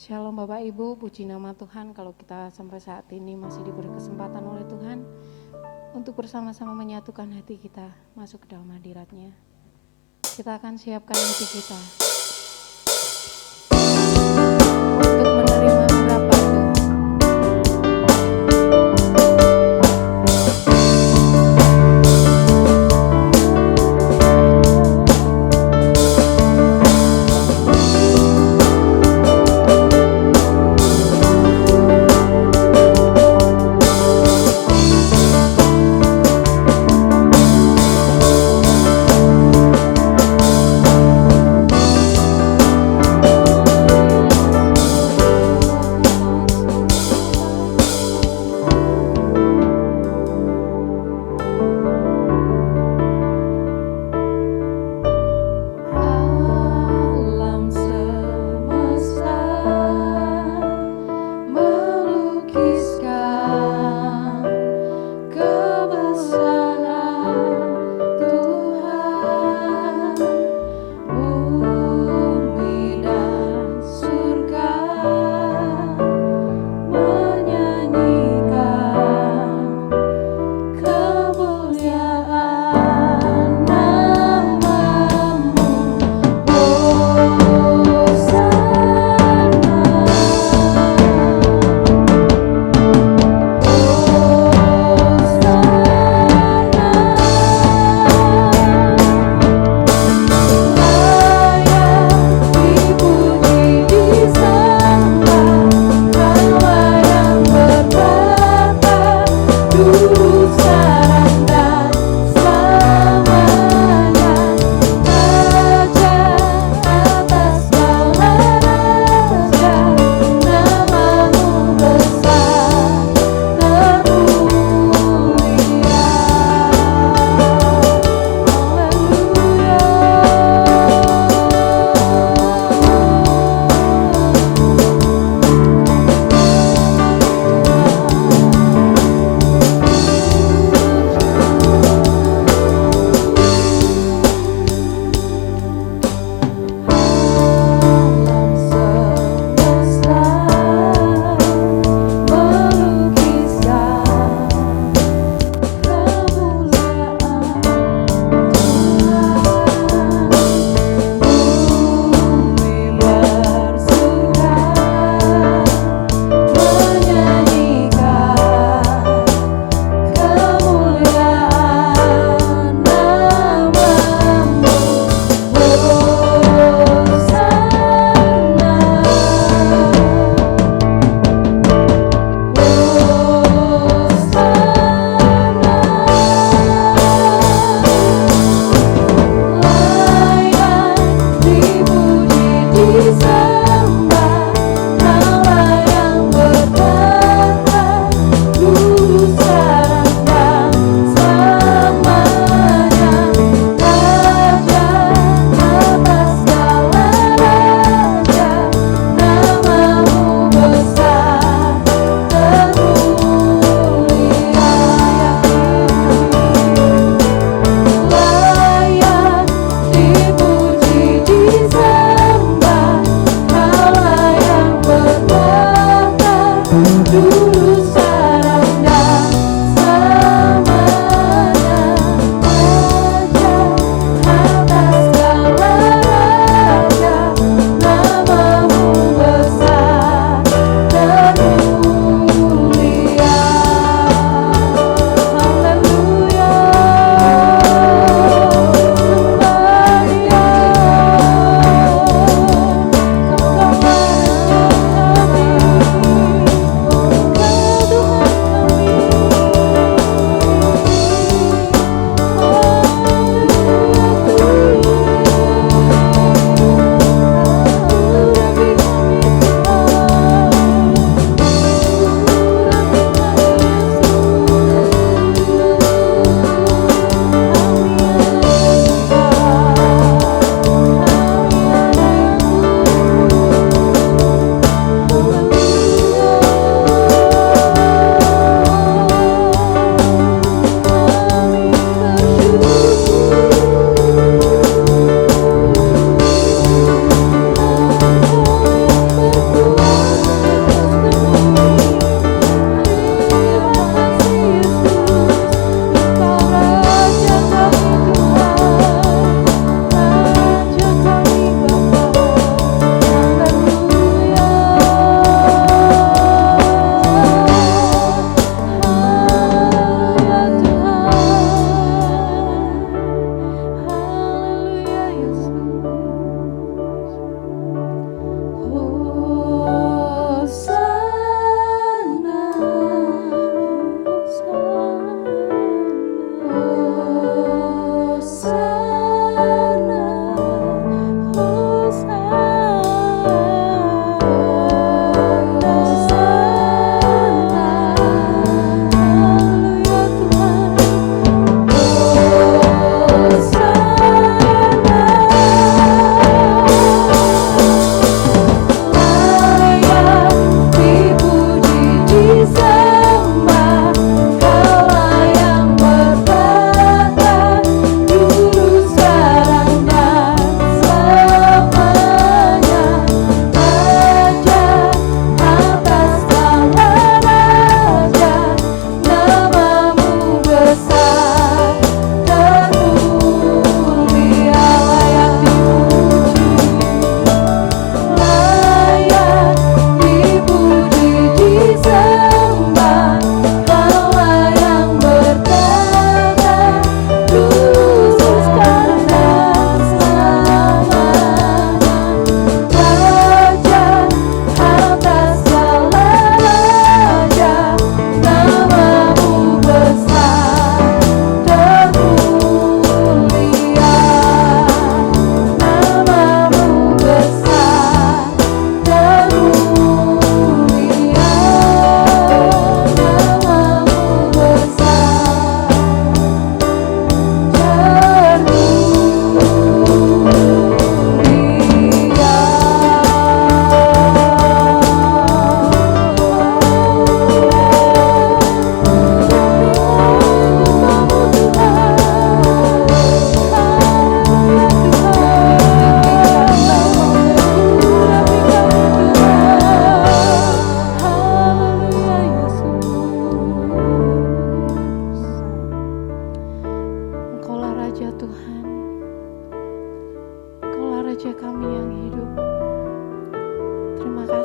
Shalom Bapak Ibu, puji nama Tuhan kalau kita sampai saat ini masih diberi kesempatan oleh Tuhan untuk bersama-sama menyatukan hati kita masuk ke dalam hadirat-Nya. Kita akan siapkan hati kita untuk menerima urapan Tuhan.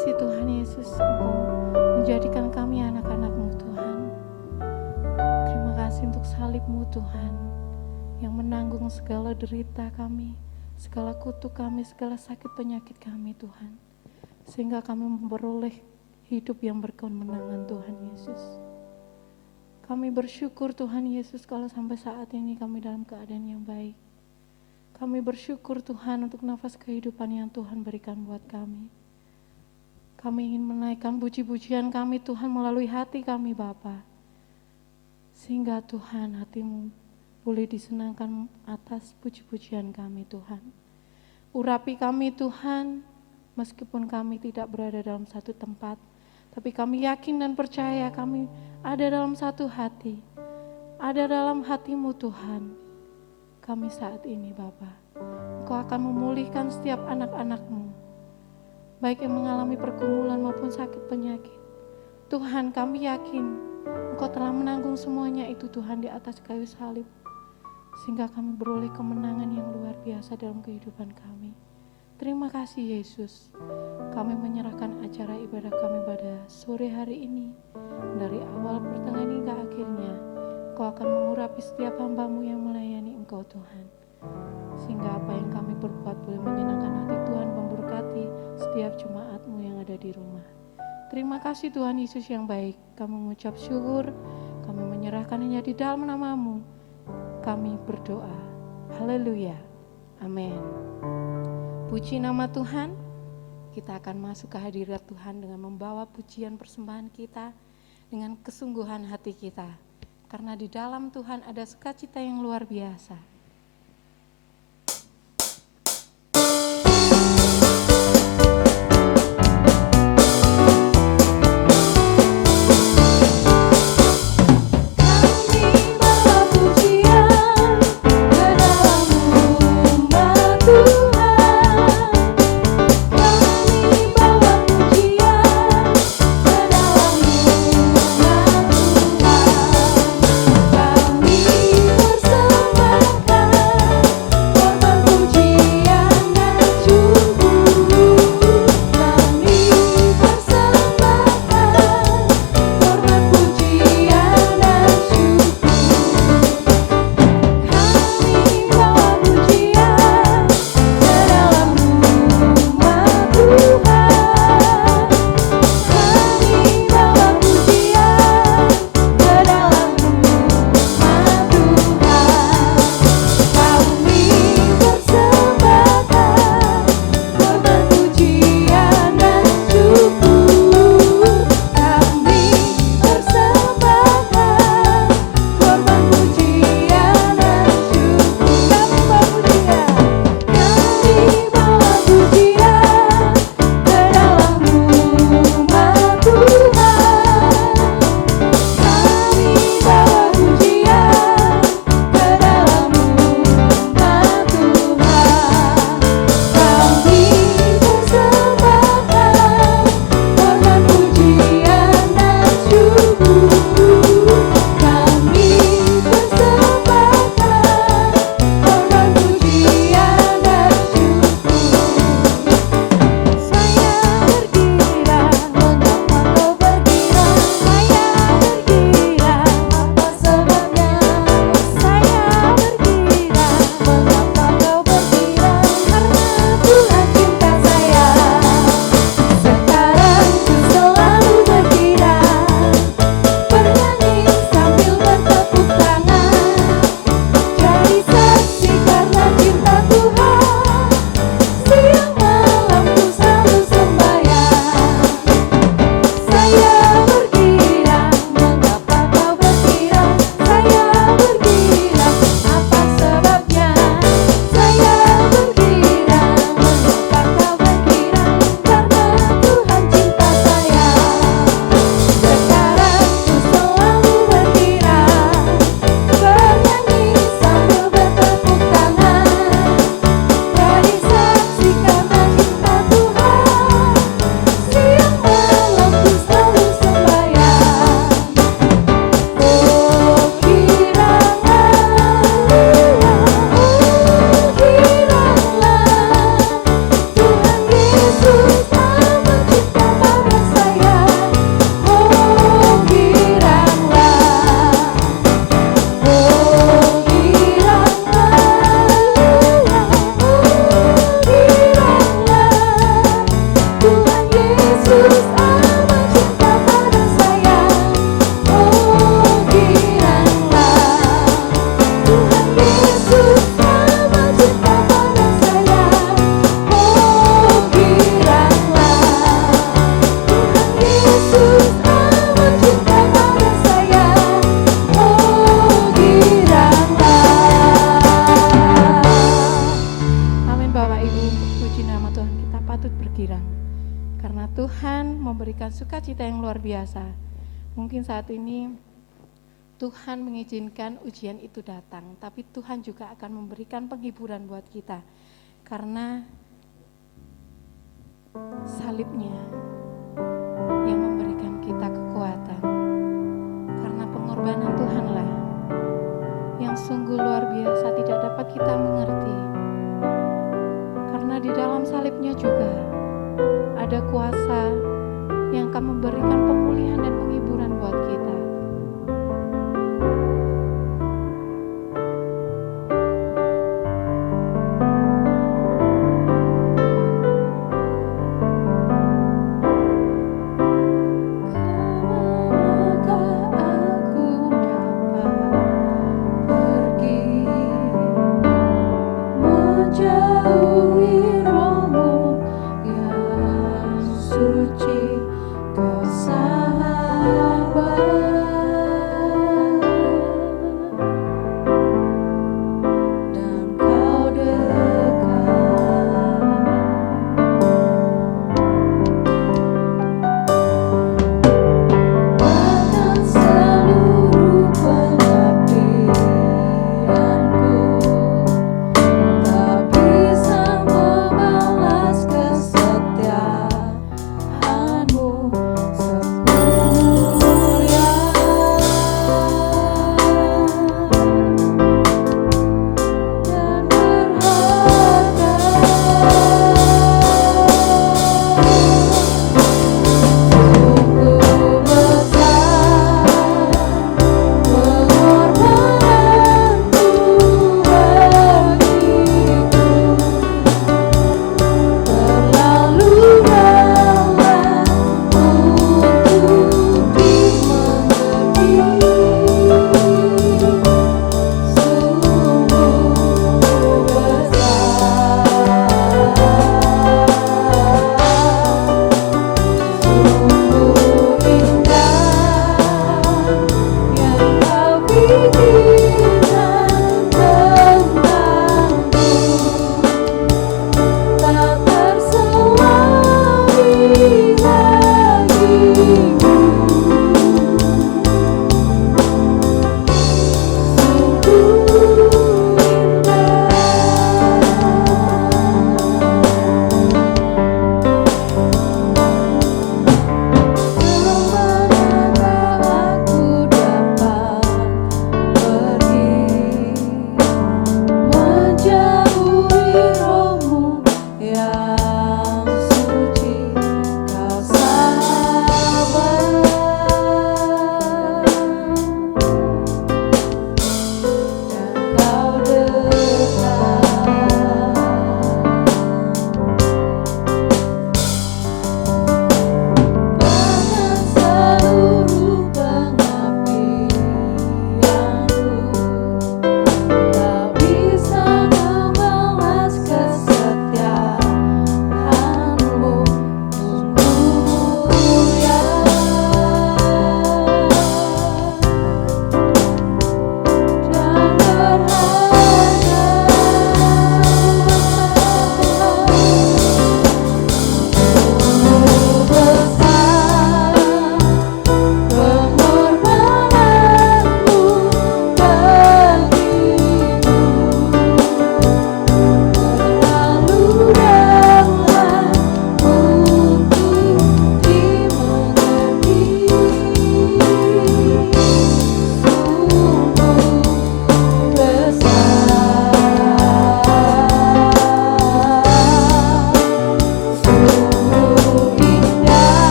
kasih Tuhan Yesus, Engkau menjadikan kami anak-anak-Mu Tuhan. Terima kasih untuk salib-Mu Tuhan, yang menanggung segala derita kami, segala kutuk kami, segala sakit penyakit kami Tuhan. Sehingga kami memperoleh hidup yang berkemenangan Tuhan Yesus. Kami bersyukur Tuhan Yesus kalau sampai saat ini kami dalam keadaan yang baik. Kami bersyukur Tuhan untuk nafas kehidupan yang Tuhan berikan buat kami. Kami ingin menaikkan puji-pujian kami Tuhan melalui hati kami Bapa. Sehingga Tuhan hati-Mu boleh disenangkan atas puji-pujian kami Tuhan. Urapi kami Tuhan, meskipun kami tidak berada dalam satu tempat, tapi kami yakin dan percaya kami ada dalam satu hati. Ada dalam hati-Mu Tuhan. Kami saat ini Bapa, Engkau akan memulihkan setiap anak-anak-Mu, baik yang mengalami pergumulan maupun sakit penyakit. Tuhan, kami yakin Engkau telah menanggung semuanya itu Tuhan di atas kayu salib, sehingga kami beroleh kemenangan yang luar biasa dalam kehidupan kami. Terima kasih Yesus. Kami menyerahkan acara ibadah kami pada sore hari ini, dari awal pertengahan hingga akhirnya. Engkau akan mengurapi setiap hamba-Mu yang melayani Engkau Tuhan, sehingga apa yang kami perbuat boleh menyenangkan hati Tuhan, memberkati setiap jemaat-Mu yang ada di rumah. Terima kasih Tuhan Yesus yang baik. Kami mengucap syukur, kami menyerahkan hanya di dalam nama-Mu. Kami berdoa. Haleluya. Amin. Puji nama Tuhan. Kita akan masuk ke hadirat Tuhan dengan membawa pujian persembahan kita dengan kesungguhan hati kita. Karena di dalam Tuhan ada sukacita yang luar biasa. Kami bersama kita patut bergirang. Karena Tuhan memberikan sukacita yang luar biasa. Mungkin saat ini Tuhan mengizinkan ujian itu datang, tapi Tuhan juga akan memberikan penghiburan buat kita. Karena salibnya yang memberikan kita kekuatan. Karena pengorbanan Tuhanlah yang sungguh luar biasa tidak dapat kita mengerti. Karena di dalam salibnya juga ada kuasa yang akan memberikan pemulihan dan penghiburan buat kita.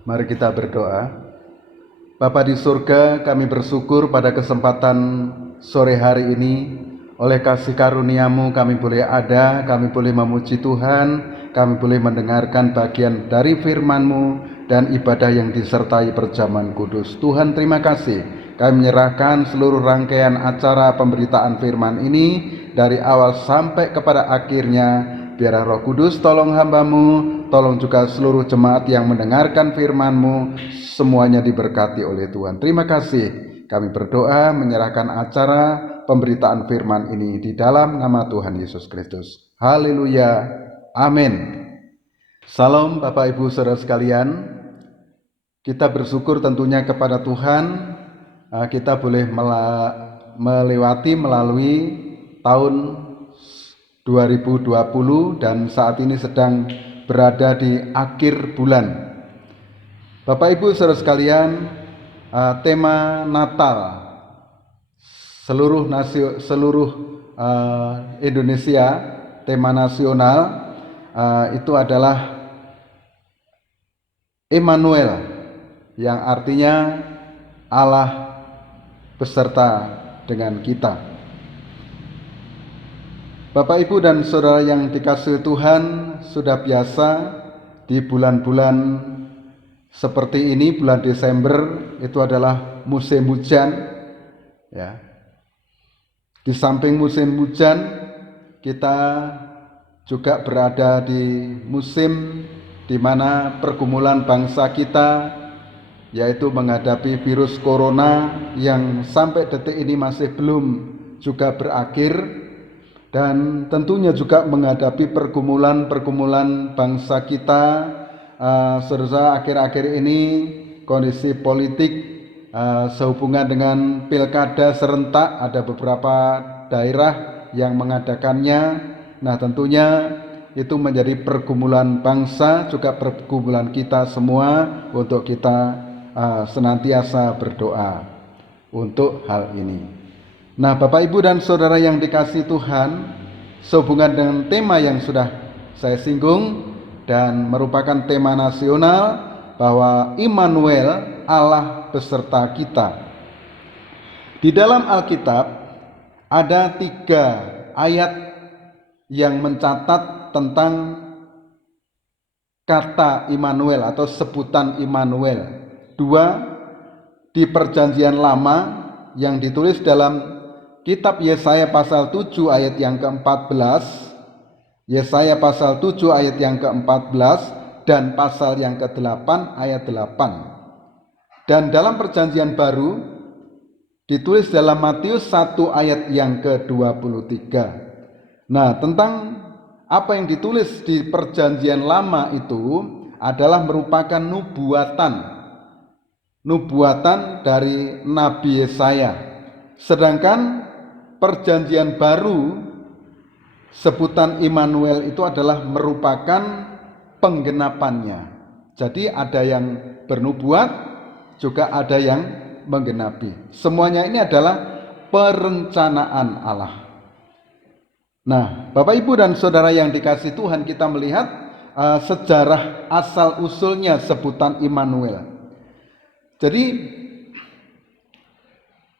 Mari kita berdoa. Bapa di surga, kami bersyukur pada kesempatan sore hari ini. Oleh kasih karunia-Mu kami boleh ada, kami boleh memuji Tuhan, kami boleh mendengarkan bagian dari firman-Mu dan ibadah yang disertai perjamuan kudus. Tuhan, terima kasih. Kami menyerahkan seluruh rangkaian acara pemberitaan firman ini dari awal sampai kepada akhirnya. Biarlah Roh Kudus tolong hamba-Mu, tolong juga seluruh jemaat yang mendengarkan firman-Mu, semuanya diberkati oleh Tuhan. Terima kasih. Kami berdoa menyerahkan acara pemberitaan firman ini di dalam nama Tuhan Yesus Kristus. Haleluya. Amin. Salam Bapak Ibu Saudara sekalian. Kita bersyukur tentunya kepada Tuhan. Kita boleh melewati melalui tahun 2020 dan saat ini sedang berada di akhir bulan. Bapak Ibu Saudara sekalian, tema Natal seluruh Indonesia, tema nasional itu adalah Immanuel, yang artinya Allah beserta dengan kita. Bapak, Ibu, dan Saudara yang dikasihi Tuhan, sudah biasa di bulan-bulan seperti ini, bulan Desember itu adalah musim hujan. Ya. Di samping musim hujan, kita juga berada di musim di mana pergumulan bangsa kita, yaitu menghadapi virus corona yang sampai detik ini masih belum juga berakhir. Dan tentunya juga menghadapi pergumulan bangsa kita. Saudara, akhir-akhir ini kondisi politik sehubungan dengan pilkada serentak, ada beberapa daerah yang mengadakannya. Nah, tentunya itu menjadi pergumulan bangsa, juga pergumulan kita semua, untuk kita senantiasa berdoa untuk hal ini. Nah, Bapak, Ibu, dan Saudara yang dikasihi Tuhan, sehubungan dengan tema yang sudah saya singgung dan merupakan tema nasional bahwa Immanuel, Allah beserta kita. Di dalam Alkitab ada 3 ayat yang mencatat tentang kata Immanuel atau sebutan Immanuel. 2 di Perjanjian Lama yang ditulis dalam Kitab Yesaya pasal 7 ayat yang ke-14, Yesaya pasal 7 ayat yang ke-14, dan pasal yang ke-8 ayat 8. Dan dalam Perjanjian Baru ditulis dalam Matius 1 ayat yang ke-23. Nah, tentang apa yang ditulis di Perjanjian Lama itu adalah merupakan nubuatan dari Nabi Yesaya. Sedangkan Perjanjian Baru, sebutan Immanuel itu adalah merupakan penggenapannya. Jadi ada yang bernubuat, juga ada yang menggenapi. Semuanya ini adalah perencanaan Allah. Nah, Bapak, Ibu, dan Saudara yang dikasihi Tuhan, kita melihat sejarah asal-usulnya sebutan Immanuel. Jadi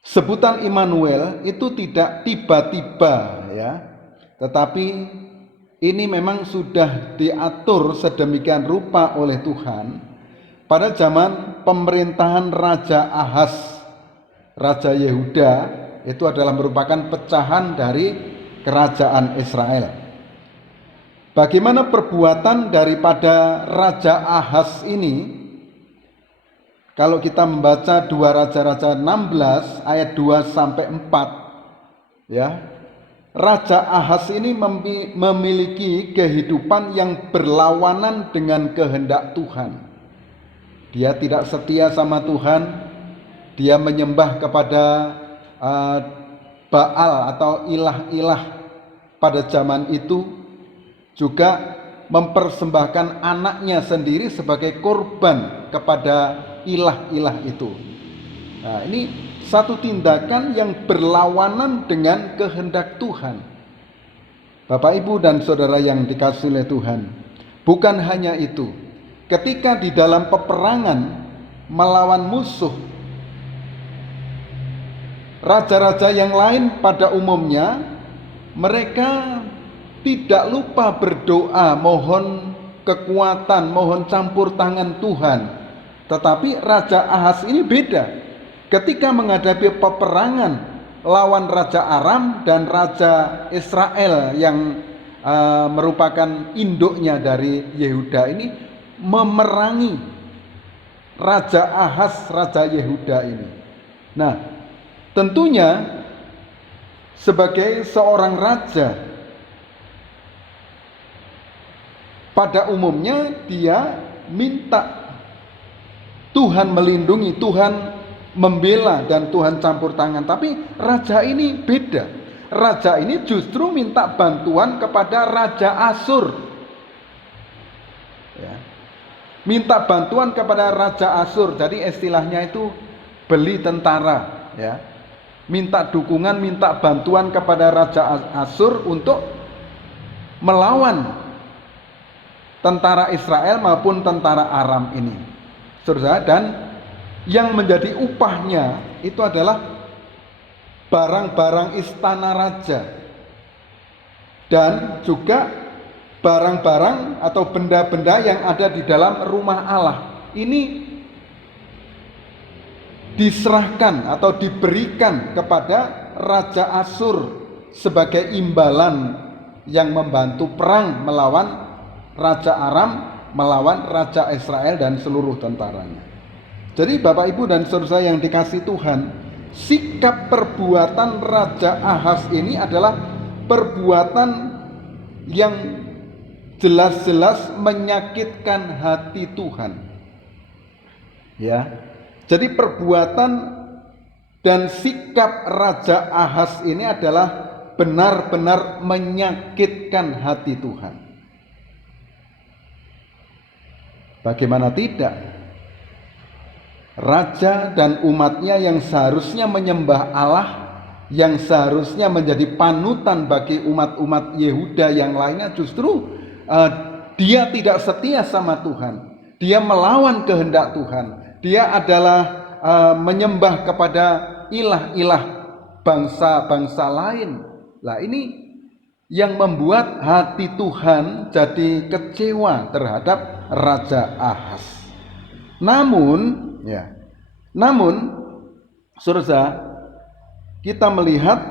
sebutan Immanuel itu tidak tiba-tiba, ya, tetapi ini memang sudah diatur sedemikian rupa oleh Tuhan pada zaman pemerintahan Raja Ahaz, Raja Yehuda. Itu adalah merupakan pecahan dari kerajaan Israel. Bagaimana perbuatan daripada Raja Ahaz ini? Kalau kita membaca 2 Raja-Raja 16 ayat 2 sampai 4, ya. Raja Ahaz ini memiliki kehidupan yang berlawanan dengan kehendak Tuhan. Dia tidak setia sama Tuhan. Dia menyembah kepada Baal atau ilah-ilah pada zaman itu. Juga mempersembahkan anaknya sendiri sebagai korban kepada ilah-ilah itu. Nah, ini satu tindakan yang berlawanan dengan kehendak Tuhan. Bapak, Ibu, dan Saudara yang dikasihi oleh Tuhan, bukan hanya itu, ketika di dalam peperangan melawan musuh, raja-raja yang lain pada umumnya mereka tidak lupa berdoa, mohon kekuatan, mohon campur tangan Tuhan. Tetapi Raja Ahaz ini beda. Ketika menghadapi peperangan lawan Raja Aram dan Raja Israel yang merupakan induknya dari Yehuda ini, memerangi Raja Ahaz, Raja Yehuda ini. Nah, tentunya sebagai seorang raja, pada umumnya dia minta Tuhan melindungi, Tuhan membela, dan Tuhan campur tangan. Tapi raja ini beda. Raja ini justru minta bantuan kepada Raja Asyur. Ya. Minta bantuan kepada Raja Asyur. Jadi istilahnya itu beli tentara. Ya. Minta dukungan, minta bantuan kepada Raja Asyur untuk melawan tentara Israel maupun tentara Aram ini, saudara. Dan yang menjadi upahnya itu adalah barang-barang istana raja dan juga barang-barang atau benda-benda yang ada di dalam rumah Allah. Ini diserahkan atau diberikan kepada Raja Asyur sebagai imbalan yang membantu perang melawan Raja Aram, melawan Raja Israel dan seluruh tentaranya. Jadi Bapak Ibu dan saudara yang dikasihi Tuhan, sikap perbuatan Raja Ahaz ini adalah perbuatan yang jelas-jelas menyakitkan hati Tuhan. Ya. Jadi perbuatan dan sikap Raja Ahaz ini adalah benar-benar menyakitkan hati Tuhan. Bagaimana tidak? Raja dan umatnya yang seharusnya menyembah Allah, yang seharusnya menjadi panutan bagi umat-umat Yehuda yang lainnya, justru dia tidak setia sama Tuhan. Dia melawan kehendak Tuhan. Dia adalah menyembah kepada ilah-ilah bangsa-bangsa lain. Lah ini yang membuat hati Tuhan jadi kecewa terhadap Raja Ahaz. Namun, saudara, kita melihat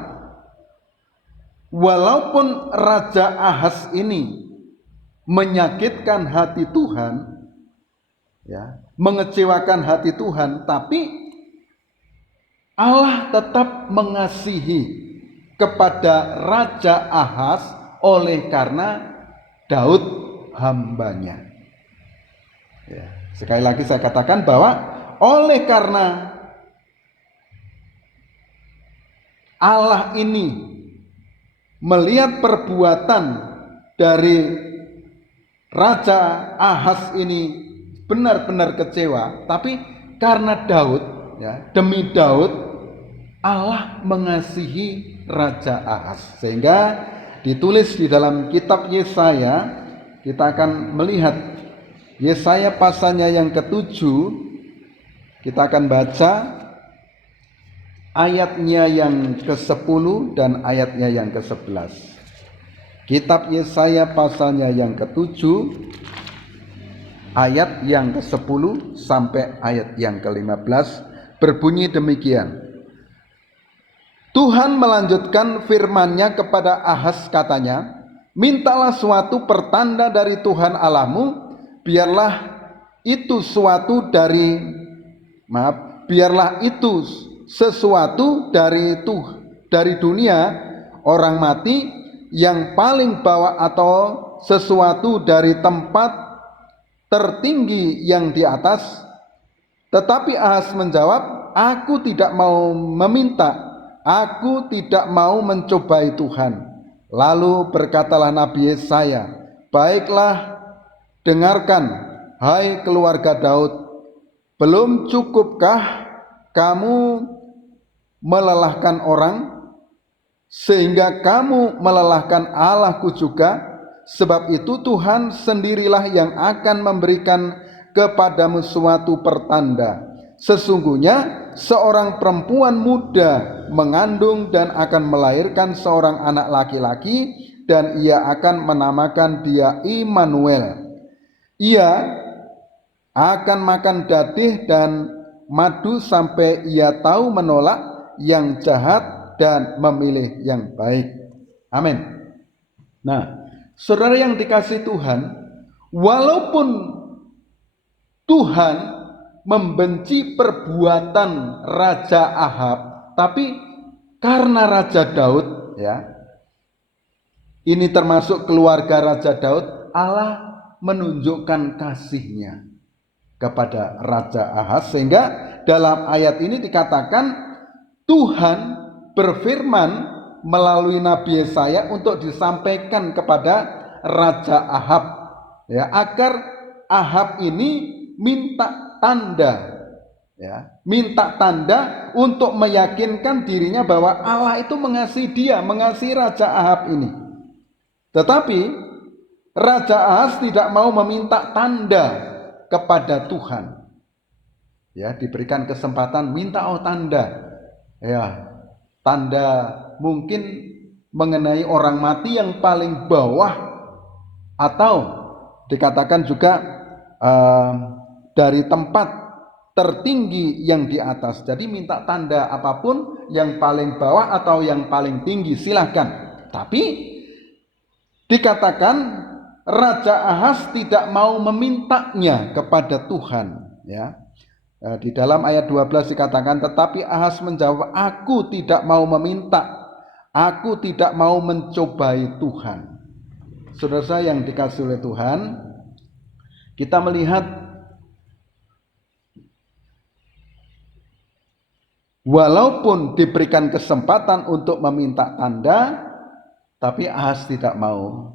walaupun Raja Ahaz ini menyakitkan hati Tuhan, ya, mengecewakan hati Tuhan, tapi Allah tetap mengasihi kepada Raja Ahaz oleh karena Daud hambanya. Ya, sekali lagi saya katakan bahwa oleh karena Allah ini melihat perbuatan dari Raja Ahaz ini benar-benar kecewa, tapi karena Daud, ya, demi Daud, Allah mengasihi Raja Ahaz, sehingga ditulis di dalam kitab Yesaya. Kita akan melihat Yesaya pasalnya yang ke-7. Kita akan baca ayatnya yang ke-10 dan ayatnya yang ke-11. Kitab Yesaya pasalnya yang ke-7 ayat yang ke-10 sampai ayat yang ke-15 berbunyi demikian. Tuhan melanjutkan firman-Nya kepada Ahaz, katanya, mintalah suatu pertanda dari Tuhan Allahmu, biarlah itu sesuatu dari dunia orang mati yang paling bawah, atau sesuatu dari tempat tertinggi yang di atas. Tetapi Ahaz menjawab, aku tidak mau meminta, aku tidak mau mencobai Tuhan. Lalu berkatalah Nabi Yesaya, baiklah, dengarkan, hai keluarga Daud, belum cukupkah kamu melelahkan orang, sehingga kamu melelahkan Allahku juga? Sebab itu Tuhan sendirilah yang akan memberikan kepadamu suatu pertanda. Sesungguhnya seorang perempuan muda mengandung dan akan melahirkan seorang anak laki-laki, dan ia akan menamakan dia Immanuel. Ia akan makan dadih dan madu sampai ia tahu menolak yang jahat dan memilih yang baik. Amin. Nah, saudara yang dikasihi Tuhan, walaupun Tuhan membenci perbuatan Raja Ahab, tapi karena Raja Daud, ya, ini termasuk keluarga Raja Daud, Allah menunjukkan kasih-Nya kepada Raja Ahaz, sehingga dalam ayat ini dikatakan Tuhan berfirman melalui Nabi Yesaya untuk disampaikan kepada Raja Ahab, ya, agar Ahab ini minta tanda, ya, minta tanda untuk meyakinkan dirinya bahwa Allah itu mengasihi dia, mengasihi Raja Ahab ini. Tetapi Raja Ahaz tidak mau meminta tanda kepada Tuhan. Ya, diberikan kesempatan minta tanda. Ya, tanda mungkin mengenai orang mati yang paling bawah, atau dikatakan juga dari tempat tertinggi yang di atas. Jadi minta tanda apapun, yang paling bawah atau yang paling tinggi, silahkan. Tapi dikatakan Raja Ahaz tidak mau memintanya kepada Tuhan, ya. Di dalam ayat 12 dikatakan, tetapi Ahaz menjawab, aku tidak mau meminta, aku tidak mau mencobai Tuhan. Saudara saya yang dikasihi oleh Tuhan, kita melihat walaupun diberikan kesempatan untuk meminta tanda, tapi Ahaz tidak mau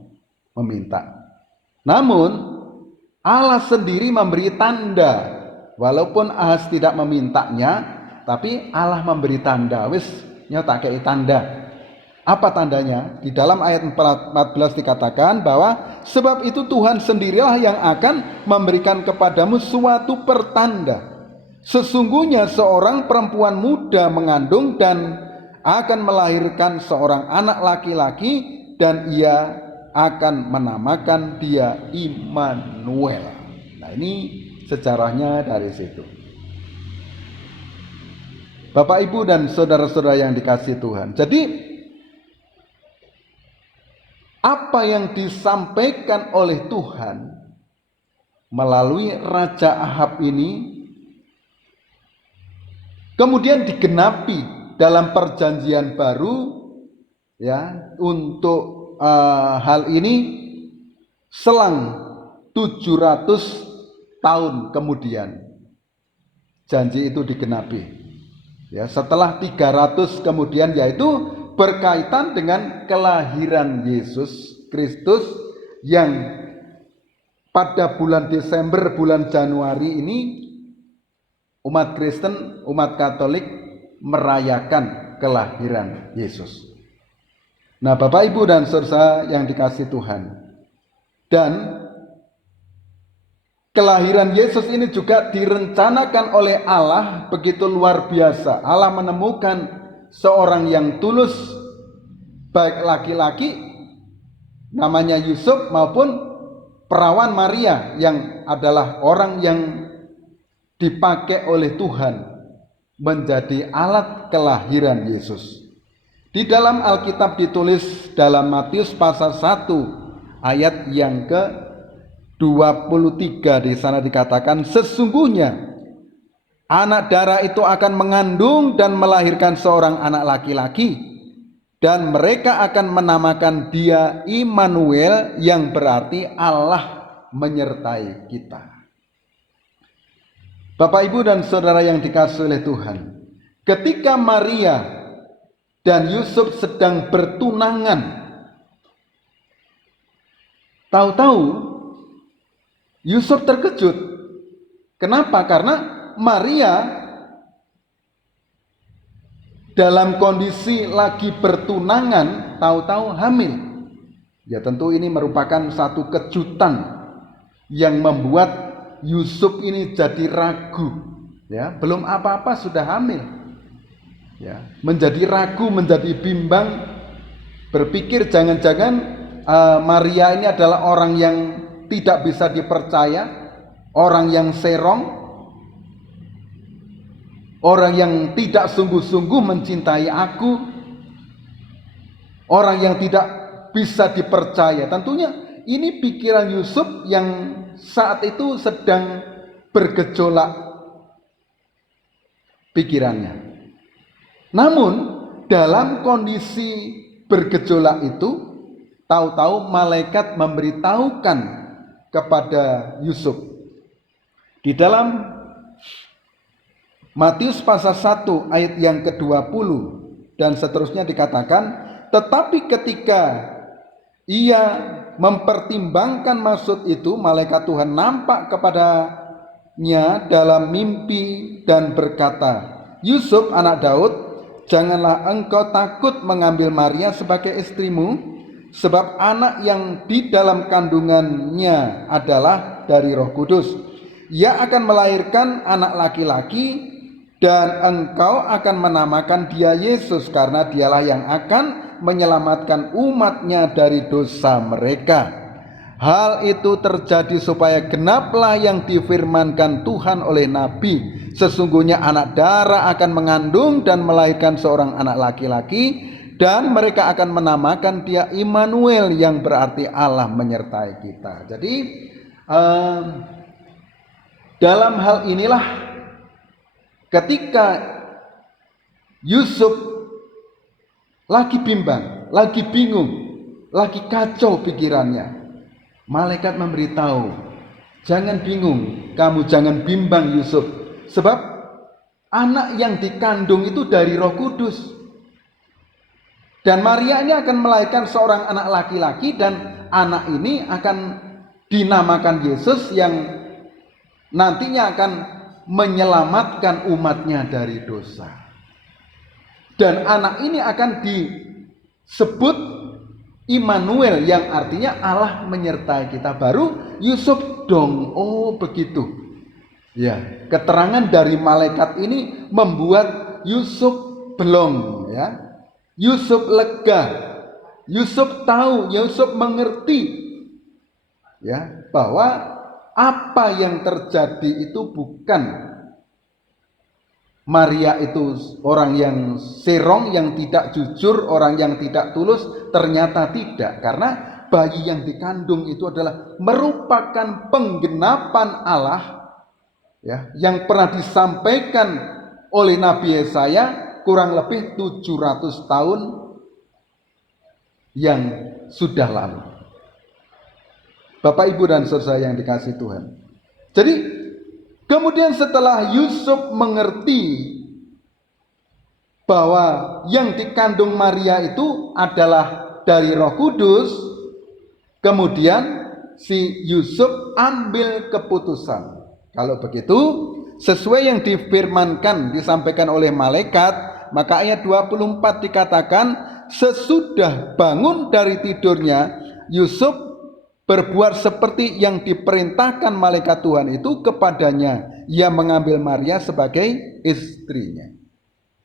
meminta. Namun Allah sendiri memberi tanda. Walaupun Ahaz tidak memintanya, tapi Allah memberi tanda. Wis nyotakei tanda. Apa tandanya? Di dalam ayat 14 dikatakan bahwa sebab itu Tuhan sendirilah yang akan memberikan kepadamu suatu pertanda. Sesungguhnya seorang perempuan muda mengandung dan akan melahirkan seorang anak laki-laki, dan ia akan menamakan dia Immanuel. Nah, ini sejarahnya dari situ. Bapak, Ibu, dan saudara-saudara yang dikasihi Tuhan. Jadi apa yang disampaikan oleh Tuhan melalui Raja Ahab ini kemudian digenapi dalam perjanjian baru, ya, untuk hal ini selang 700 tahun kemudian janji itu digenapi, ya, setelah 300 kemudian, yaitu berkaitan dengan kelahiran Yesus Kristus yang pada bulan Desember, bulan Januari ini umat Kristen, umat Katolik merayakan kelahiran Yesus. Nah, Bapak, Ibu, dan saudara yang dikasihi Tuhan, dan kelahiran Yesus ini juga direncanakan oleh Allah begitu luar biasa. Allah menemukan seorang yang tulus, baik laki-laki namanya Yusuf maupun perawan Maria yang adalah orang yang dipakai oleh Tuhan menjadi alat kelahiran Yesus. Di dalam Alkitab ditulis dalam Matius pasal 1 ayat yang ke-23, di sana dikatakan, sesungguhnya anak darah itu akan mengandung dan melahirkan seorang anak laki-laki, dan mereka akan menamakan dia Immanuel, yang berarti Allah menyertai kita. Bapak, Ibu, dan saudara yang dikasihi oleh Tuhan, ketika Maria dan Yusuf sedang bertunangan, tahu-tahu Yusuf terkejut. Kenapa? Karena Maria dalam kondisi lagi bertunangan, tahu-tahu hamil. Ya, tentu ini merupakan satu kejutan yang membuat Yusuf ini jadi ragu, ya, belum apa-apa sudah hamil, ya, menjadi ragu, menjadi bimbang, berpikir jangan-jangan Maria ini adalah orang yang tidak bisa dipercaya, orang yang serong, orang yang tidak sungguh-sungguh mencintai aku, orang yang tidak bisa dipercaya. Tentunya ini pikiran Yusuf yang saat itu sedang bergejolak pikirannya. Namun dalam kondisi bergejolak itu, tahu-tahu malaikat memberitahukan kepada Yusuf. Di dalam Matius pasal 1 ayat yang ke-20 dan seterusnya dikatakan, tetapi ketika ia mempertimbangkan maksud itu, malaikat Tuhan nampak kepadanya dalam mimpi dan berkata, Yusuf anak Daud, janganlah engkau takut mengambil Maria sebagai istrimu, sebab anak yang di dalam kandungannya adalah dari Roh Kudus. Ia akan melahirkan anak laki-laki dan engkau akan menamakan dia Yesus, karena dialah yang akan menyelamatkan umatnya dari dosa mereka. Hal itu terjadi supaya genaplah yang difirmankan Tuhan oleh Nabi, sesungguhnya anak darah akan mengandung dan melahirkan seorang anak laki-laki, dan mereka akan menamakan dia Immanuel, yang berarti Allah menyertai kita. Jadi dalam hal inilah ketika Yusuf lagi bimbang, lagi bingung, lagi kacau pikirannya, malaikat memberitahu, jangan bingung, kamu jangan bimbang Yusuf, sebab anak yang dikandung itu dari Roh Kudus, dan Maria ini akan melahirkan seorang anak laki-laki, dan anak ini akan dinamakan Yesus, yang nantinya akan menyelamatkan umatnya dari dosa. Dan anak ini akan disebut Immanuel, yang artinya Allah menyertai kita. Baru Yusuf dong, oh begitu. Ya, keterangan dari malaikat ini membuat Yusuf belong, ya. Yusuf lega. Yusuf tahu, Yusuf mengerti, ya, bahwa apa yang terjadi itu bukan Maria itu orang yang serong, yang tidak jujur, orang yang tidak tulus. Ternyata tidak, karena bayi yang dikandung itu adalah merupakan penggenapan Allah, ya, yang pernah disampaikan oleh Nabi Yesaya kurang lebih 700 tahun yang sudah lalu. Bapak, Ibu, dan saudara yang dikasihi Tuhan. Jadi kemudian setelah Yusuf mengerti bahwa yang dikandung Maria itu adalah dari Roh Kudus, kemudian si Yusuf ambil keputusan. Kalau begitu, sesuai yang difirmankan, disampaikan oleh malaikat, maka ayat 24 dikatakan, sesudah bangun dari tidurnya, Yusuf berbuat seperti yang diperintahkan malaikat Tuhan itu kepadanya. Ia mengambil Maria sebagai istrinya.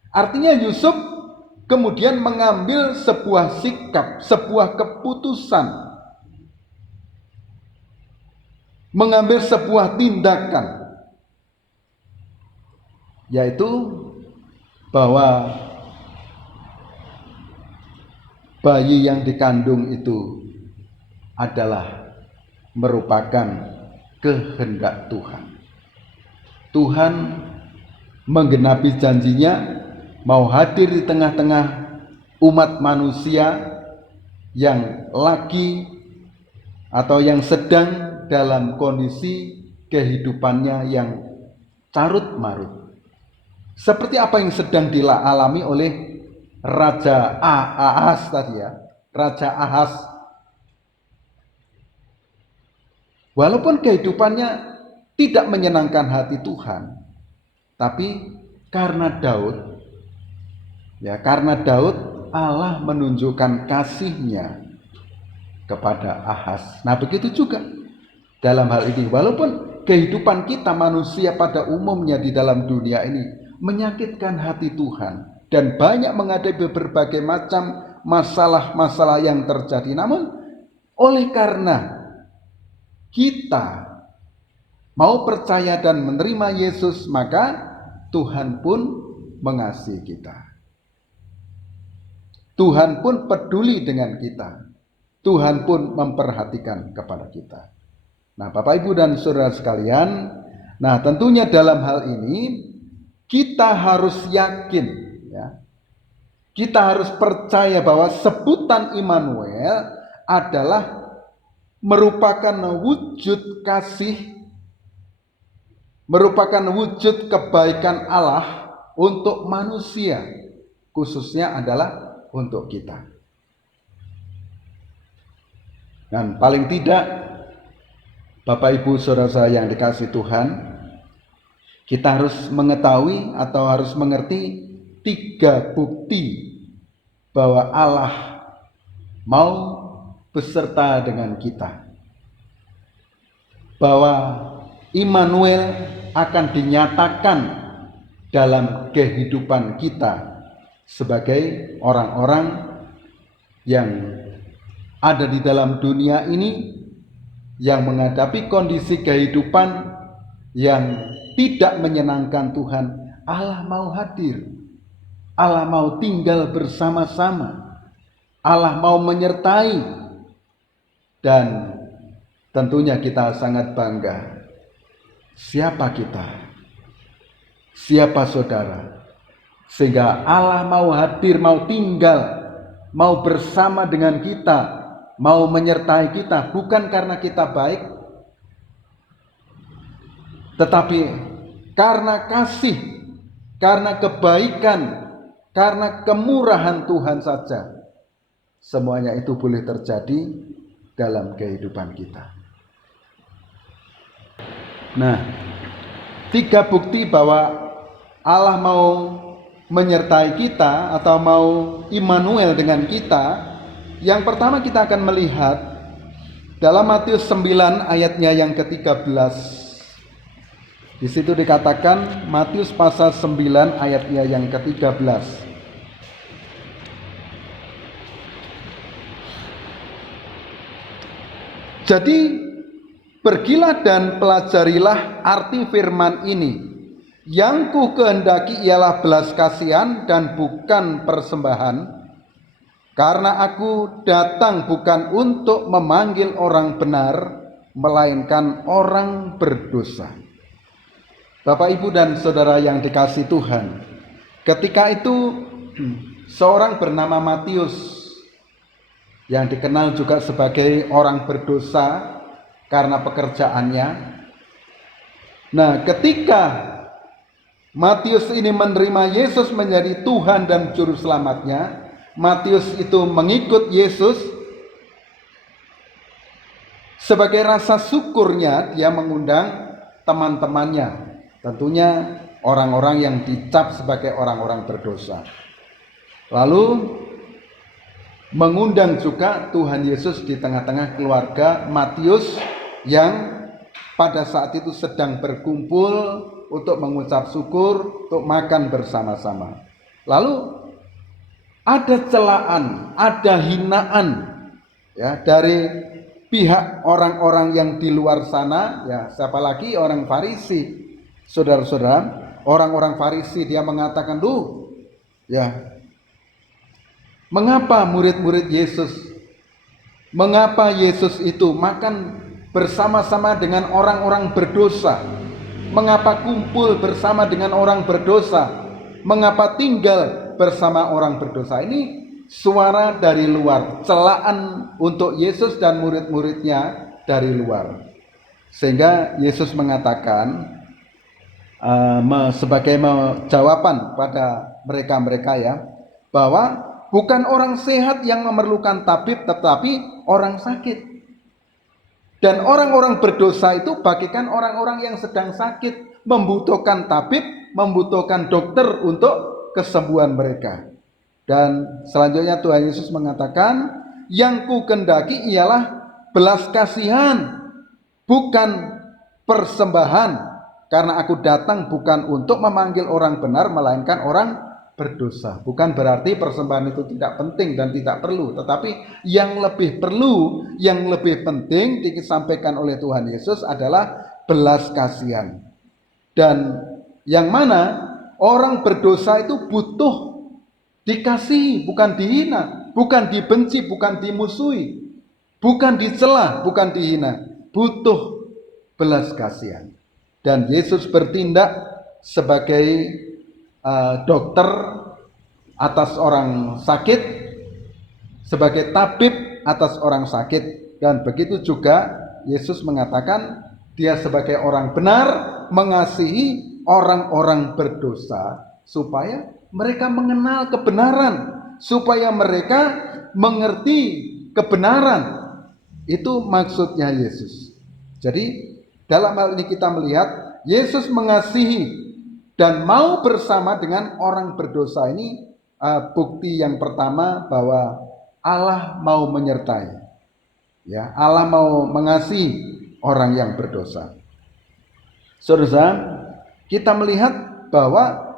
Artinya Yusuf kemudian mengambil sebuah sikap, sebuah keputusan, mengambil sebuah tindakan, yaitu bahwa bayi yang dikandung itu adalah merupakan kehendak Tuhan. Tuhan menggenapi janjinya, mau hadir di tengah-tengah umat manusia yang lagi atau yang sedang dalam kondisi kehidupannya yang carut marut. Seperti apa yang sedang dialami oleh Raja Ahaz tadi, ya, Raja Ahaz. Walaupun kehidupannya tidak menyenangkan hati Tuhan, tapi karena Daud, ya, karena Daud, Allah menunjukkan kasih-Nya kepada Ahaz. Nah, begitu juga dalam hal ini, walaupun kehidupan kita manusia pada umumnya di dalam dunia ini menyakitkan hati Tuhan dan banyak menghadapi berbagai macam masalah-masalah yang terjadi. Namun oleh karena kita mau percaya dan menerima Yesus, maka Tuhan pun mengasihi kita. Tuhan pun peduli dengan kita. Tuhan pun memperhatikan kepada kita. Nah, Bapak Ibu dan Saudara sekalian, nah tentunya dalam hal ini kita harus yakin, ya. Kita harus percaya bahwa sebutan Immanuel adalah merupakan wujud kasih, merupakan wujud kebaikan Allah untuk manusia, khususnya adalah untuk kita. Dan paling tidak, Bapak Ibu Saudara saya yang dikasihi Tuhan, kita harus mengetahui atau harus mengerti 3 bukti bahwa Allah mau beserta dengan kita, bahwa Immanuel akan dinyatakan dalam kehidupan kita sebagai orang-orang yang ada di dalam dunia ini, yang menghadapi kondisi kehidupan yang tidak menyenangkan Tuhan. Allah mau hadir, Allah mau tinggal bersama-sama, Allah mau menyertai, dan tentunya kita sangat bangga. Siapa kita? Siapa saudara? Sehingga Allah mau hadir, mau tinggal, mau bersama dengan kita, mau menyertai kita, bukan karena kita baik, tetapi karena kasih, karena kebaikan, karena kemurahan Tuhan saja. Semuanya itu boleh terjadi dalam kehidupan kita. Nah, 3 bukti bahwa Allah mau menyertai kita atau mau Immanuel dengan kita. Yang pertama kita akan melihat dalam Matius 9 ayatnya yang ke-13. Di situ dikatakan, Matius pasal 9 ayatnya yang ke-13. Jadi pergilah dan pelajarilah arti firman ini. Yang ku kehendaki ialah belas kasihan dan bukan persembahan. Karena aku datang bukan untuk memanggil orang benar, melainkan orang berdosa. Bapak, Ibu, dan Saudara yang dikasihi Tuhan, ketika itu seorang bernama Matius, yang dikenal juga sebagai orang berdosa karena pekerjaannya. Nah, ketika Matius ini menerima Yesus menjadi Tuhan dan Juru Selamatnya, Matius itu mengikut Yesus. Sebagai rasa syukurnya, dia mengundang teman-temannya, tentunya orang-orang yang dicap sebagai orang-orang berdosa. Lalu mengundang juga Tuhan Yesus di tengah-tengah keluarga Matius yang pada saat itu sedang berkumpul untuk mengucap syukur, untuk makan bersama-sama. Lalu ada celaan, ada hinaan, ya, dari pihak orang-orang yang di luar sana, ya, siapa lagi? Orang Farisi. Saudara-saudara, orang-orang Farisi, dia mengatakan, ya, mengapa murid-murid Yesus, mengapa Yesus itu makan bersama-sama dengan orang-orang berdosa? Mengapa kumpul bersama dengan orang berdosa? Mengapa tinggal bersama orang berdosa? Ini suara dari luar, celaan untuk Yesus dan murid-muridnya dari luar. Sehingga Yesus mengatakan sebagai jawaban pada mereka-mereka, ya, bahwa bukan orang sehat yang memerlukan tabib, tetapi orang sakit. Dan orang-orang berdosa itu bagikan orang-orang yang sedang sakit, membutuhkan tabib, membutuhkan dokter untuk kesembuhan mereka. Dan selanjutnya Tuhan Yesus mengatakan, yang ku kehendaki ialah belas kasihan, bukan persembahan, karena aku datang bukan untuk memanggil orang benar, melainkan orang berdosa. Bukan berarti persembahan itu tidak penting dan tidak perlu, tetapi yang lebih perlu, yang lebih penting disampaikan oleh Tuhan Yesus adalah belas kasihan. Dan yang mana orang berdosa itu butuh dikasihi, bukan dihina, bukan dibenci, bukan dimusuhi, bukan dicela, bukan dihina, butuh belas kasihan. Dan Yesus bertindak sebagai dokter atas orang sakit, sebagai tabib atas orang sakit. Dan begitu juga Yesus mengatakan dia sebagai orang benar mengasihi orang-orang berdosa supaya mereka mengenal kebenaran, supaya mereka mengerti kebenaran. Itu maksudnya Yesus. Jadi dalam hal ini kita melihat Yesus mengasihi dan mau bersama dengan orang berdosa. Ini bukti yang pertama bahwa Allah mau menyertai. Ya, Allah mau mengasihi orang yang berdosa. Saudara, kita melihat bahwa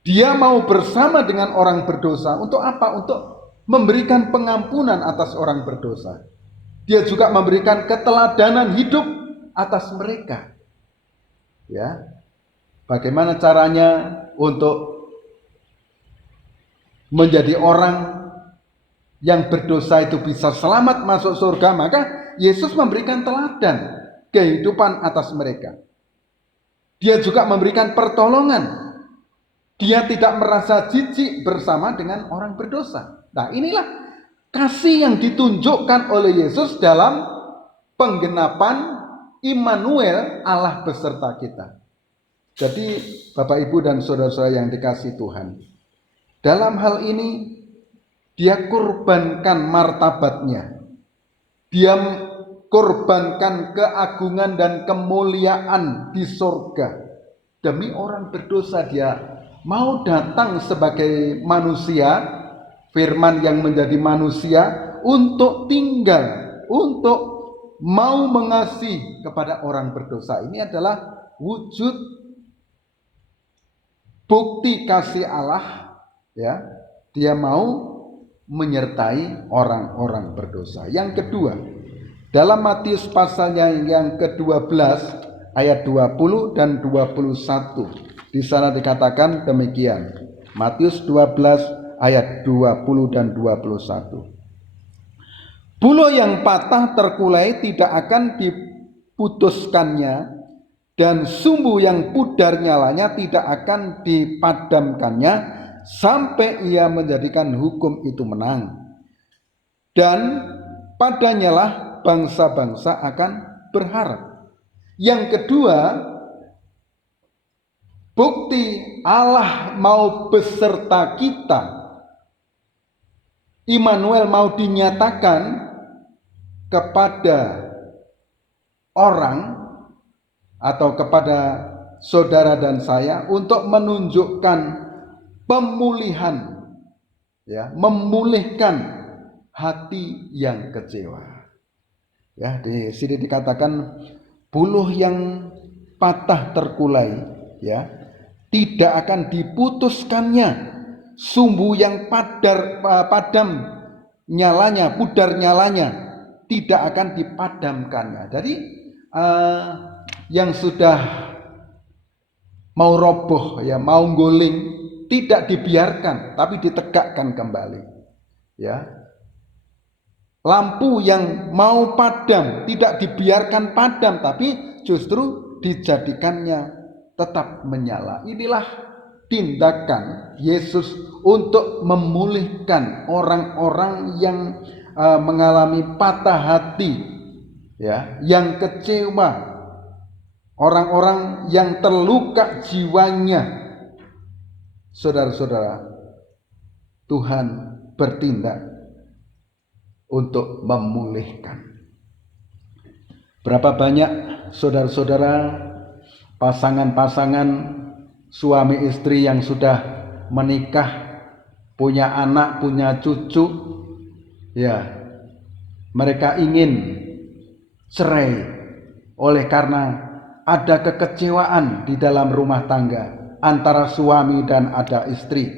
dia mau bersama dengan orang berdosa untuk apa? Untuk memberikan pengampunan atas orang berdosa. Dia juga memberikan keteladanan hidup atas mereka. Ya. Bagaimana caranya untuk menjadi orang yang berdosa itu bisa selamat masuk surga? Maka Yesus memberikan teladan kehidupan atas mereka. Dia juga memberikan pertolongan. Dia tidak merasa jijik bersama dengan orang berdosa. Nah, inilah kasih yang ditunjukkan oleh Yesus dalam penggenapan Immanuel, Allah beserta kita. Jadi Bapak Ibu dan saudara-saudara yang dikasihi Tuhan, dalam hal ini dia korbankan martabatnya, dia korbankan keagungan dan kemuliaan di surga demi orang berdosa. Dia mau datang sebagai manusia, firman yang menjadi manusia, untuk tinggal, untuk mau mengasihi kepada orang berdosa. Ini adalah wujud bukti kasih Allah, ya. Dia mau menyertai orang-orang berdosa. Yang kedua, dalam Matius pasalnya yang ke-12 ayat 20 dan 21, di sana dikatakan demikian. Matius 12 ayat 20 dan 21. Buluh yang patah terkulai tidak akan diputuskannya, dan sumbu yang pudar nyalanya tidak akan dipadamkannya sampai ia menjadikan hukum itu menang. Dan padanya lah bangsa-bangsa akan berharap. Yang kedua, bukti Allah mau beserta kita, Immanuel mau dinyatakan kepada orang atau kepada saudara dan saya untuk menunjukkan pemulihan, ya, memulihkan hati yang kecewa. Ya, di sini dikatakan buluh yang patah terkulai, ya, tidak akan diputuskannya, sumbu yang padam nyalanya, pudar nyalanya, tidak akan dipadamkannya. Jadi yang sudah mau roboh, ya, mau guling, tidak dibiarkan tapi ditegakkan kembali. Ya. Lampu yang mau padam tidak dibiarkan padam tapi justru dijadikannya tetap menyala. Inilah tindakan Yesus untuk memulihkan orang-orang yang mengalami patah hati, ya, yang kecewa, orang-orang yang terluka jiwanya. Saudara-saudara, Tuhan bertindak untuk memulihkan. Berapa banyak saudara-saudara, pasangan-pasangan suami istri yang sudah menikah, punya anak, punya cucu, ya, mereka ingin cerai oleh karena ada kekecewaan di dalam rumah tangga antara suami dan ada istri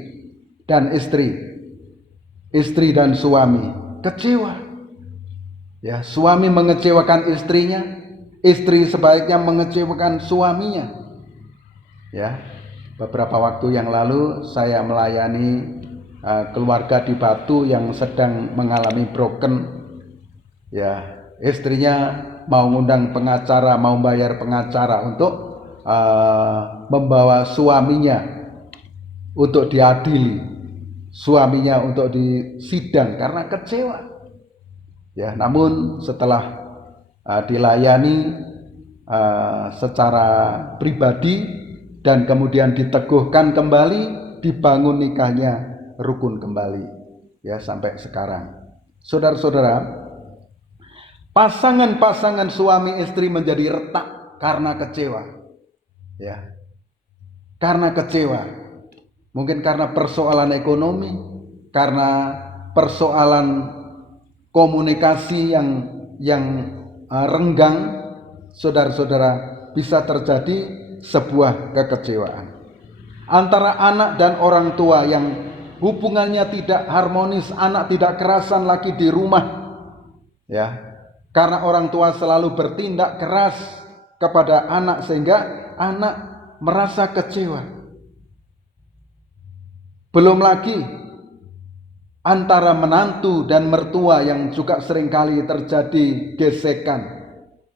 dan istri dan suami kecewa. Ya, suami mengecewakan istrinya, istri sebaliknya mengecewakan suaminya. Ya, beberapa waktu yang lalu saya melayani keluarga di Batu yang sedang mengalami broken. Ya, istrinya mau ngundang pengacara, mau bayar pengacara untuk membawa suaminya untuk diadili, suaminya untuk disidang karena kecewa. Ya, namun setelah dilayani secara pribadi dan kemudian diteguhkan kembali, dibangun nikahnya rukun kembali, ya, sampai sekarang. Saudara-saudara, pasangan-pasangan suami istri menjadi retak karena kecewa, ya, karena kecewa. Mungkin karena persoalan ekonomi, karena persoalan komunikasi yang renggang. Saudara-saudara, bisa terjadi sebuah kekecewaan antara anak dan orang tua yang hubungannya tidak harmonis. Anak tidak kerasan lagi di rumah, ya, karena orang tua selalu bertindak keras kepada anak sehingga anak merasa kecewa. Belum lagi antara menantu dan mertua yang juga seringkali terjadi gesekan,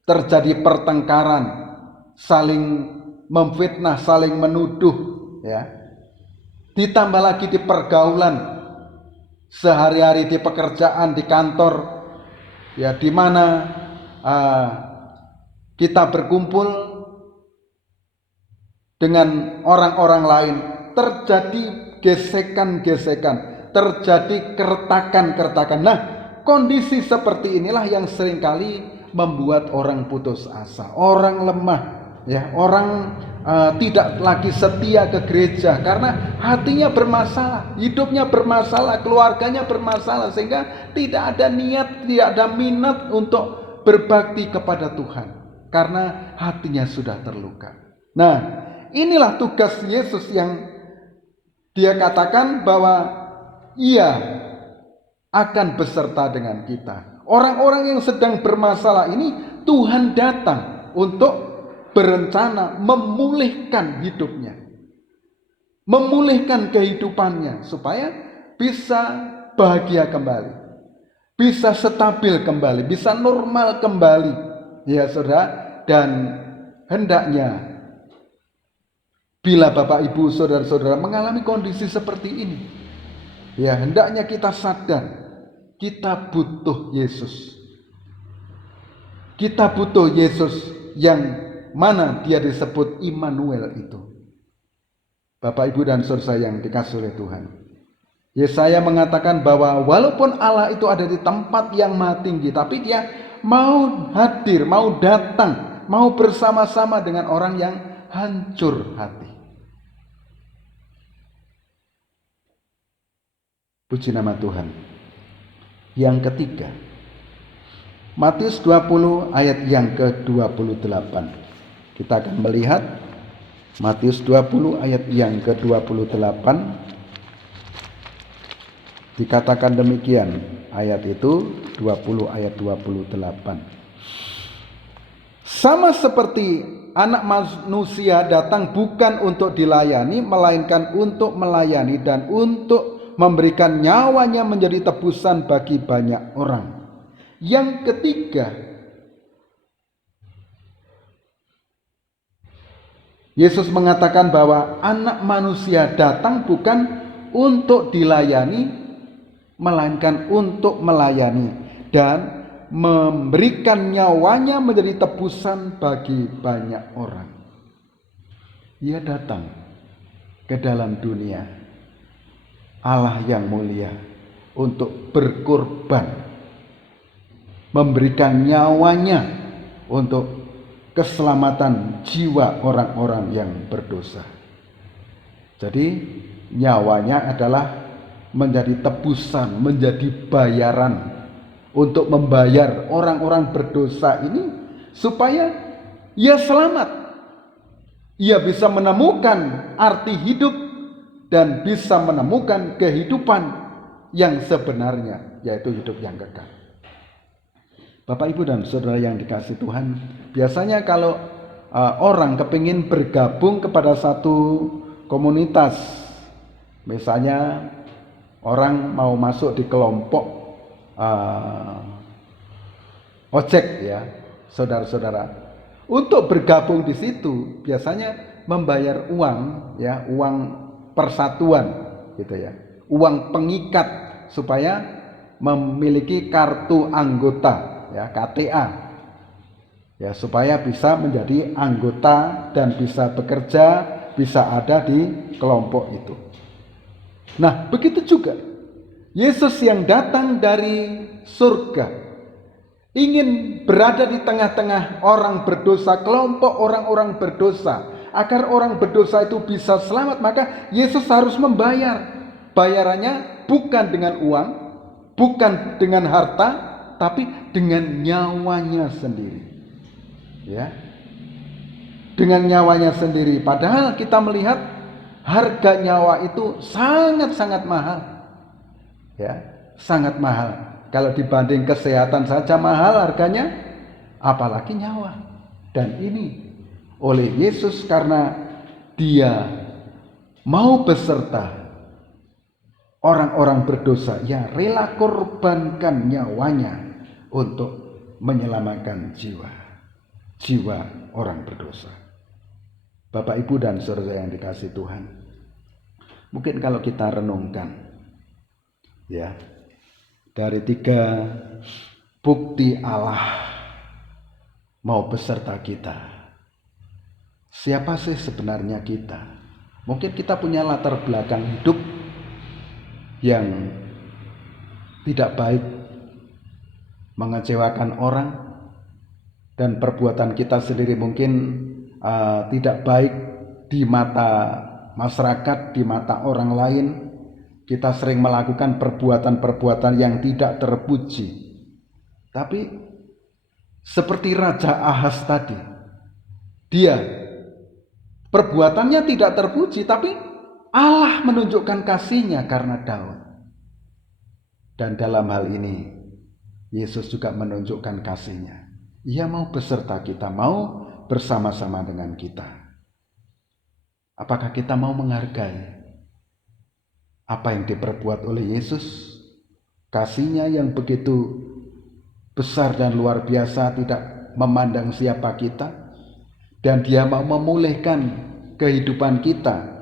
terjadi pertengkaran, saling memfitnah, saling menuduh, ya. Ditambah lagi di pergaulan sehari-hari, di pekerjaan, di kantor, ya, di mana kita berkumpul dengan orang-orang lain, terjadi gesekan-gesekan, terjadi keretakan-keretakan. Nah, kondisi seperti inilah yang seringkali membuat orang putus asa, orang lemah, ya, orang tidak lagi setia ke gereja karena hatinya bermasalah, hidupnya bermasalah, keluarganya bermasalah, sehingga tidak ada niat, tidak ada minat untuk berbakti kepada Tuhan karena hatinya sudah terluka. Nah, inilah tugas Yesus yang Dia katakan bahwa Ia akan beserta dengan kita. Orang-orang yang sedang bermasalah ini Tuhan datang untuk berencana memulihkan hidupnya, memulihkan kehidupannya supaya bisa bahagia kembali, bisa stabil kembali, bisa normal kembali, ya saudara. Dan hendaknya bila Bapak Ibu saudara-saudara mengalami kondisi seperti ini, ya, hendaknya kita sadar kita butuh Yesus. Kita butuh Yesus yang mana Dia disebut Immanuel itu. Bapak Ibu dan saudara yang dikasihi oleh Tuhan, Yesaya mengatakan bahwa walaupun Allah itu ada di tempat yang maha tinggi, tapi Dia mau hadir, mau datang, mau bersama-sama dengan orang yang hancur hati. Puji nama Tuhan. Yang ketiga, Matius 20 ayat yang ke-28. Kita akan melihat Matius 20 ayat yang ke-28. Dikatakan demikian, ayat itu 20 ayat 28. Sama seperti Anak Manusia datang bukan untuk dilayani, melainkan untuk melayani dan untuk memberikan nyawanya menjadi tebusan bagi banyak orang. Yang ketiga, Yesus mengatakan bahwa Anak Manusia datang bukan untuk dilayani, melainkan untuk melayani dan memberikan nyawanya menjadi tebusan bagi banyak orang. Ia datang ke dalam dunia, Allah yang mulia, untuk berkorban, memberikan nyawanya untuk keselamatan jiwa orang-orang yang berdosa. Jadi nyawanya adalah menjadi tebusan, menjadi bayaran untuk membayar orang-orang berdosa ini supaya ia selamat, Ia bisa menemukan arti hidup dan bisa menemukan kehidupan yang sebenarnya, yaitu hidup yang kekal. Bapak, Ibu, dan Saudara yang dikasihi Tuhan, biasanya kalau orang kepingin bergabung kepada satu komunitas, misalnya orang mau masuk di kelompok ojek ya, saudara-saudara. Untuk bergabung di situ biasanya membayar uang ya, uang persatuan gitu ya. Uang pengikat supaya memiliki kartu anggota ya, KTA. Ya, supaya bisa menjadi anggota dan bisa bekerja, bisa ada di kelompok itu. Nah, begitu juga Yesus yang datang dari surga ingin berada di tengah-tengah orang berdosa, kelompok orang-orang berdosa. Agar orang berdosa itu bisa selamat, maka Yesus harus membayar. Bayarannya bukan dengan uang, bukan dengan harta, tapi dengan nyawanya sendiri. Ya, dengan nyawanya sendiri. Padahal kita melihat harga nyawa itu sangat-sangat mahal. Ya, sangat mahal. Kalau dibanding kesehatan saja mahal harganya, apalagi nyawa. Dan ini oleh Yesus karena Dia mau beserta orang-orang berdosa, Ia rela korbankan nyawanya untuk menyelamatkan jiwa orang berdosa. Bapak, Ibu, dan saudara yang dikasihi Tuhan, mungkin kalau kita renungkan ya, dari 3 bukti Allah mau beserta kita. Siapa sih sebenarnya kita? Mungkin kita punya latar belakang hidup yang tidak baik, mengecewakan orang, dan perbuatan kita sendiri mungkin tidak baik di mata masyarakat, di mata orang lain. Kita sering melakukan perbuatan-perbuatan yang tidak terpuji. Tapi seperti Raja Ahaz tadi, dia perbuatannya tidak terpuji, tapi Allah menunjukkan kasih-Nya karena Daud. Dan dalam hal ini Yesus juga menunjukkan kasih-Nya. Ia mau beserta kita, mau bersama-sama dengan kita. Apakah kita mau menghargai apa yang diperbuat oleh Yesus? Kasih-Nya yang begitu besar dan luar biasa, tidak memandang siapa kita, dan Dia mau memulihkan kehidupan kita.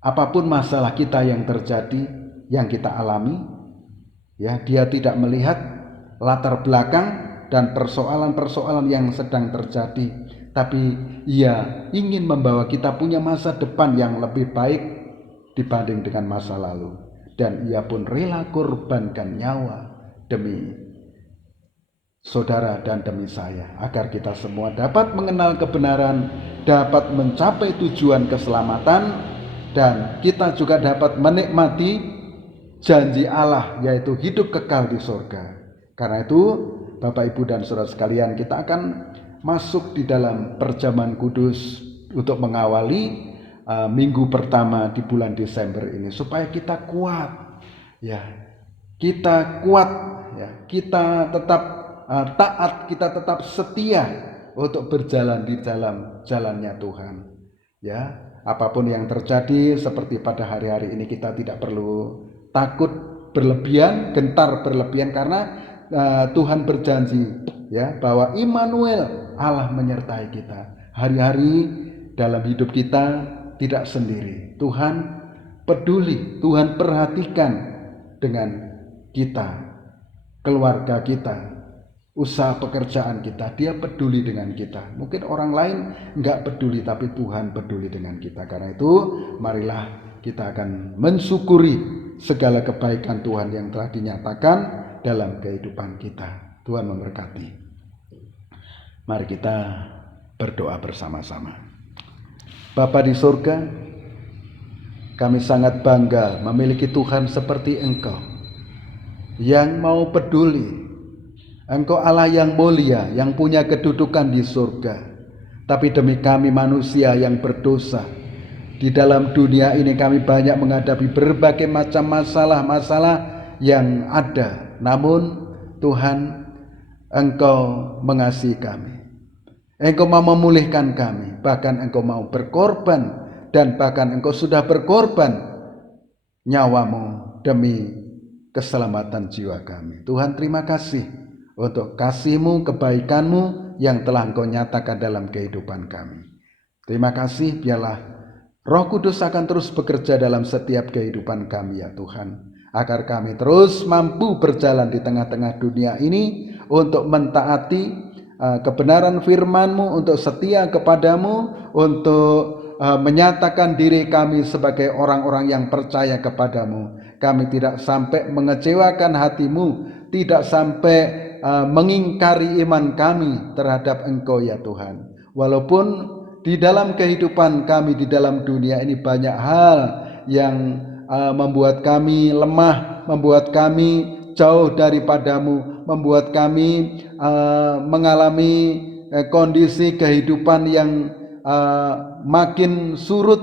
Apapun masalah kita yang terjadi, yang kita alami, ya, Dia tidak melihat latar belakang dan persoalan-persoalan yang sedang terjadi, tapi Ia ingin membawa kita punya masa depan yang lebih baik dibanding dengan masa lalu. Dan Ia pun rela korbankan nyawa demi saudara dan demi saya, agar kita semua dapat mengenal kebenaran, dapat mencapai tujuan keselamatan, dan kita juga dapat menikmati janji Allah, yaitu hidup kekal di surga. Karena itu Bapak, Ibu, dan saudara sekalian, kita akan masuk di dalam perjamuan kudus untuk mengawali minggu pertama di bulan Desember ini, supaya kita kuat ya, kita kuat ya, kita tetap taat, kita tetap setia untuk berjalan di dalam jalannya Tuhan ya. Apapun yang terjadi seperti pada hari-hari ini, kita tidak perlu takut berlebihan, gentar berlebihan, karena Tuhan berjanji ya, bahwa Immanuel, Allah menyertai kita hari-hari dalam hidup kita. Tidak sendiri. Tuhan peduli, Tuhan perhatikan dengan kita, keluarga kita, usaha pekerjaan kita. Dia peduli dengan kita. Mungkin orang lain enggak peduli, tapi Tuhan peduli dengan kita. Karena itu marilah kita akan mensyukuri segala kebaikan Tuhan yang telah dinyatakan dalam kehidupan kita. Tuhan memberkati. Mari kita berdoa bersama-sama. Bapa di surga, kami sangat bangga memiliki Tuhan seperti Engkau, yang mau peduli. Engkau Allah yang mulia, yang punya kedudukan di surga. tapi demi kami manusia yang berdosa. Di dalam dunia ini kami banyak menghadapi berbagai macam masalah-masalah yang ada. Namun Tuhan, Engkau mengasihi kami. Engkau mau memulihkan kami, bahkan Engkau mau berkorban, dan bahkan Engkau sudah berkorban nyawamu demi keselamatan jiwa kami. Tuhan, terima kasih untuk kasih-Mu, kebaikan-Mu yang telah Engkau nyatakan dalam kehidupan kami. Terima kasih, biarlah Roh Kudus akan terus bekerja dalam setiap kehidupan kami ya Tuhan, agar kami terus mampu berjalan di tengah-tengah dunia ini untuk mentaati kebenaran firman-Mu, untuk setia kepadamu, untuk menyatakan diri kami sebagai orang-orang yang percaya kepadamu. Kami tidak sampai mengecewakan hati-Mu, tidak sampai mengingkari iman kami terhadap Engkau ya Tuhan. Walaupun di dalam kehidupan kami di dalam dunia ini banyak hal yang membuat kami lemah, membuat kami jauh daripadamu, membuat kami mengalami kondisi kehidupan yang makin surut.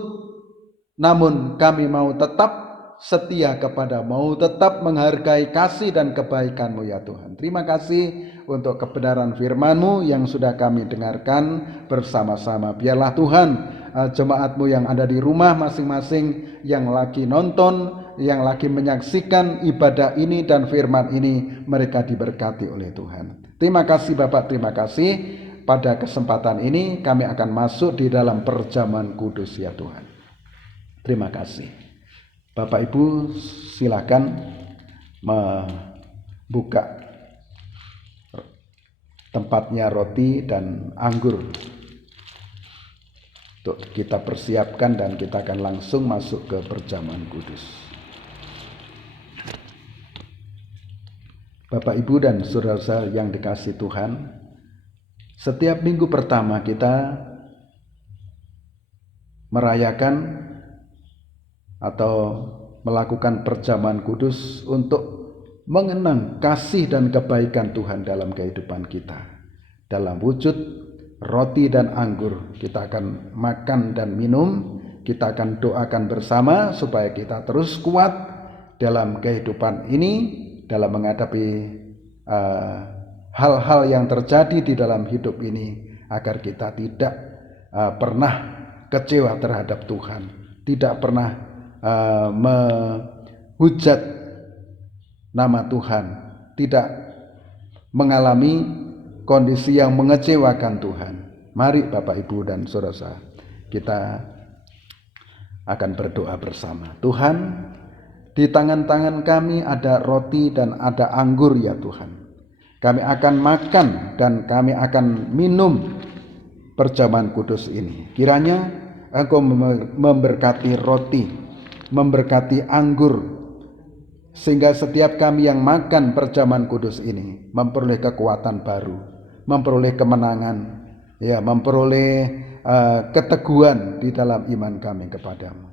Namun kami mau tetap setia kepada-Mu, mau tetap menghargai kasih dan kebaikan-Mu ya Tuhan. Terima kasih untuk kebenaran firman-Mu yang sudah kami dengarkan bersama-sama. Biarlah Tuhan jemaat-Mu yang ada di rumah masing-masing, yang lagi nonton, yang lagi menyaksikan ibadah ini dan firman ini, mereka diberkati oleh Tuhan. Terima kasih Bapak, terima kasih. Pada kesempatan ini kami akan masuk di dalam perjamuan kudus ya Tuhan. Terima kasih. Bapak Ibu silakan membuka tempatnya roti dan anggur untuk kita persiapkan, dan kita akan langsung masuk ke perjamuan kudus. Bapak Ibu dan saudara-saudara yang dikasihi Tuhan, setiap minggu pertama kita merayakan atau melakukan perjamuan kudus untuk mengenang kasih dan kebaikan Tuhan dalam kehidupan kita. Dalam wujud roti dan anggur, kita akan makan dan minum, kita akan doakan bersama supaya kita terus kuat dalam kehidupan ini, dalam menghadapi hal-hal yang terjadi di dalam hidup ini, agar kita tidak pernah kecewa terhadap Tuhan, tidak pernah menghujat nama Tuhan, tidak mengalami kondisi yang mengecewakan Tuhan. Mari Bapak Ibu dan saudara, kita akan berdoa bersama. Tuhan, di tangan-tangan kami ada roti dan ada anggur ya Tuhan. Kami akan makan dan kami akan minum perjamuan kudus ini. Kiranya Engkau memberkati roti, memberkati anggur, sehingga setiap kami yang makan perjamuan kudus ini memperoleh kekuatan baru, memperoleh kemenangan, ya, memperoleh keteguhan di dalam iman kami kepadamu.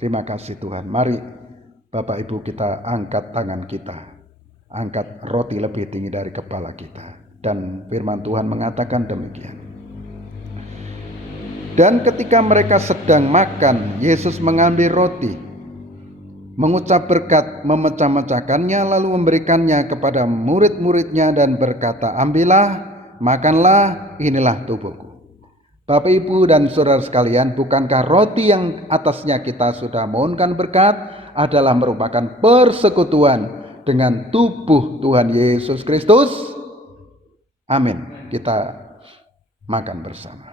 Terima kasih Tuhan. Mari Bapak Ibu kita angkat tangan kita, angkat roti lebih tinggi dari kepala kita, dan firman Tuhan mengatakan demikian. Dan ketika mereka sedang makan, Yesus mengambil roti, mengucap berkat, memecah-mecahkannya, lalu memberikannya kepada murid-muridnya dan berkata, "Ambillah, makanlah, inilah tubuhku." Bapak Ibu dan saudara sekalian, bukankah roti yang atasnya kita sudah mohonkan berkat adalah merupakan persekutuan dengan tubuh Tuhan Yesus Kristus? Amin. Kita makan bersama.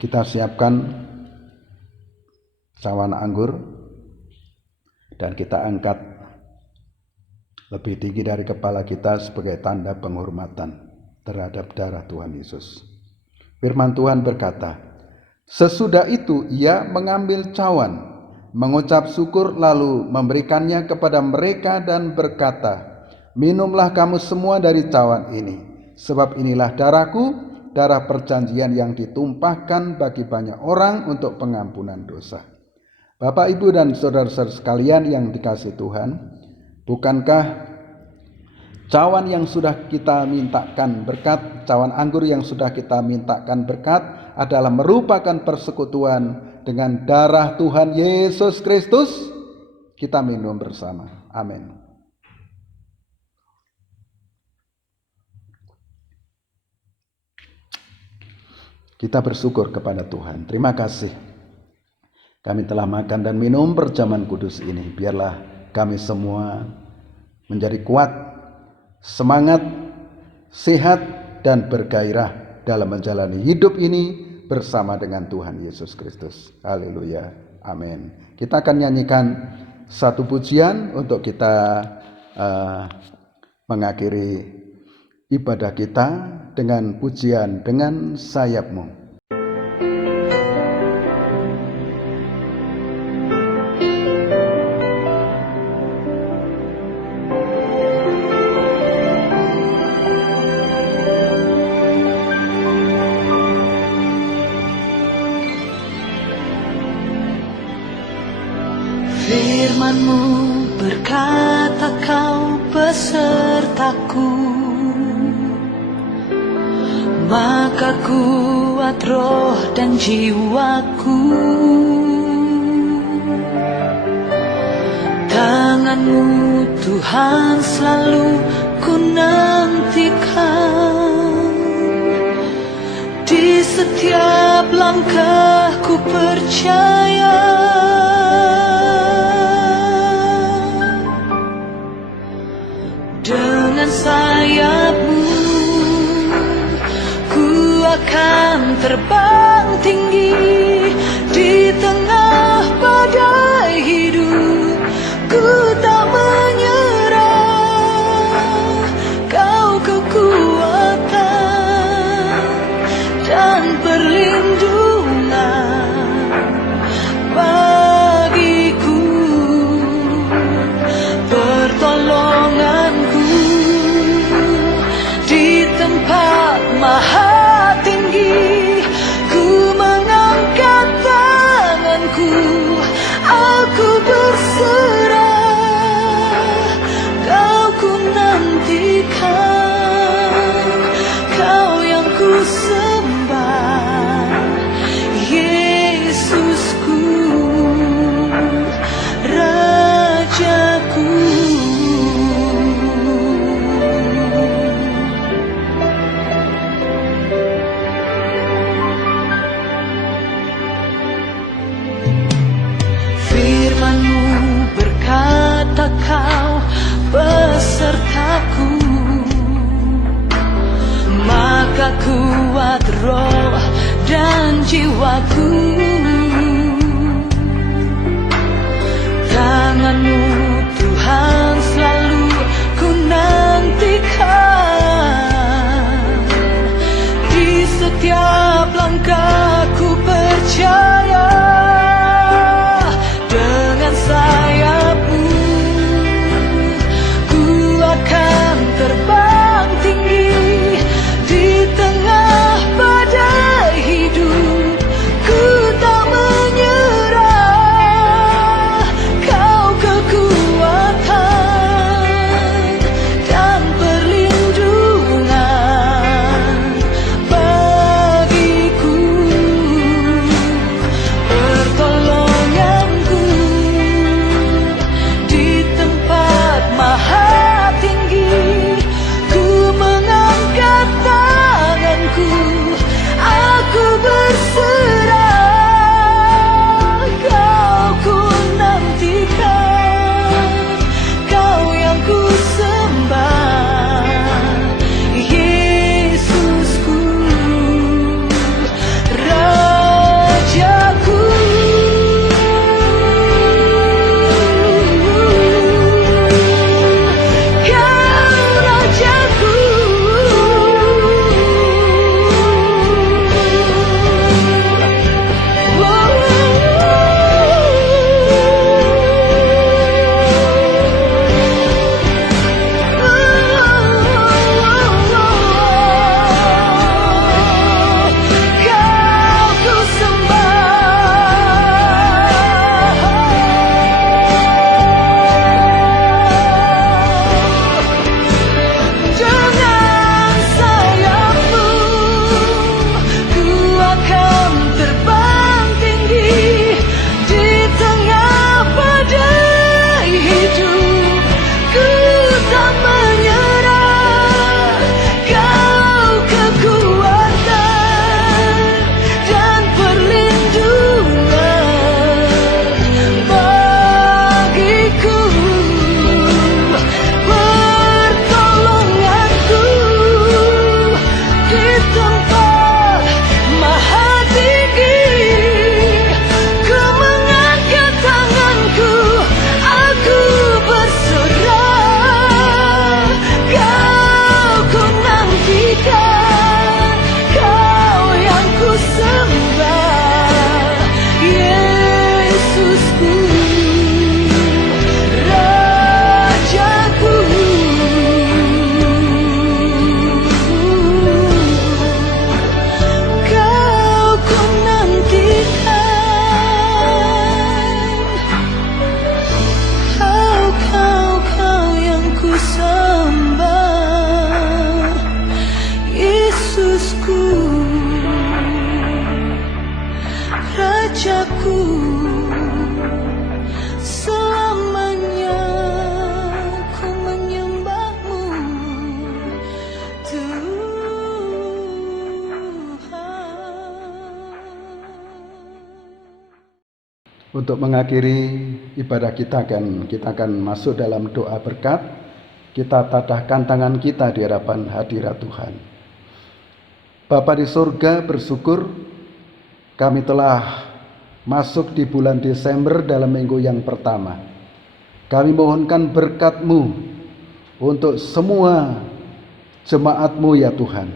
Kita siapkan cawan anggur dan kita angkat lebih tinggi dari kepala kita sebagai tanda penghormatan terhadap darah Tuhan Yesus. Firman Tuhan berkata, sesudah itu ia mengambil cawan, mengucap syukur, lalu memberikannya kepada mereka dan berkata, "Minumlah kamu semua dari cawan ini, sebab inilah darahku, darah perjanjian yang ditumpahkan bagi banyak orang untuk pengampunan dosa. Bapak, Ibu, dan saudara-saudara sekalian yang dikasihi Tuhan, bukankah cawan yang sudah kita mintakan berkat, cawan anggur yang sudah kita mintakan berkat adalah merupakan persekutuan dengan darah Tuhan Yesus Kristus? Kita minum bersama. Amin. Kita bersyukur kepada Tuhan. Terima kasih. Kami telah makan dan minum perjamuan kudus ini. Biarlah kami semua menjadi kuat, semangat, sehat, dan bergairah dalam menjalani hidup ini bersama dengan Tuhan Yesus Kristus. Haleluya. Amin. Kita akan nyanyikan satu pujian untuk kita mengakhiri ibadah kita dengan pujian dengan sayapmu. Firman-Mu berkata Kau besertaku, maka kuat roh dan jiwaku. Tangan-Mu Tuhan selalu ku nantikan, di setiap langkah ku percaya. Dengan sayap-Mu ku akan terbang tinggi di tengah badai hidup. Ku tak menyerah, Kau kekuatan dan perlindungan bagiku, pertolonganku di tempat maha tinggi. Ku mengangkat tanganku, aku berserah, Kau ku nantikan, Kau yang ku sembah, Yesusku, Rajaku. Firman-Mu berkata Kau besertaku, maka kuat roh dan jiwaku. Tangan-Mu Tuhan selalu ku nantikan, di setiap langkah ku percaya. Dengan sayap-Mu ku akan terbang tinggi di tengah badai hidup. Ku tak menyerah, Kau kekuatan Untuk mengakhiri ibadah kita akan masuk dalam doa berkat. Kita tatahkan tangan kita di hadapan hadirat Tuhan. Bapa di surga, bersyukur kami telah masuk di bulan Desember dalam minggu yang pertama. Kami mohonkan berkat-Mu untuk semua jemaat-Mu ya Tuhan,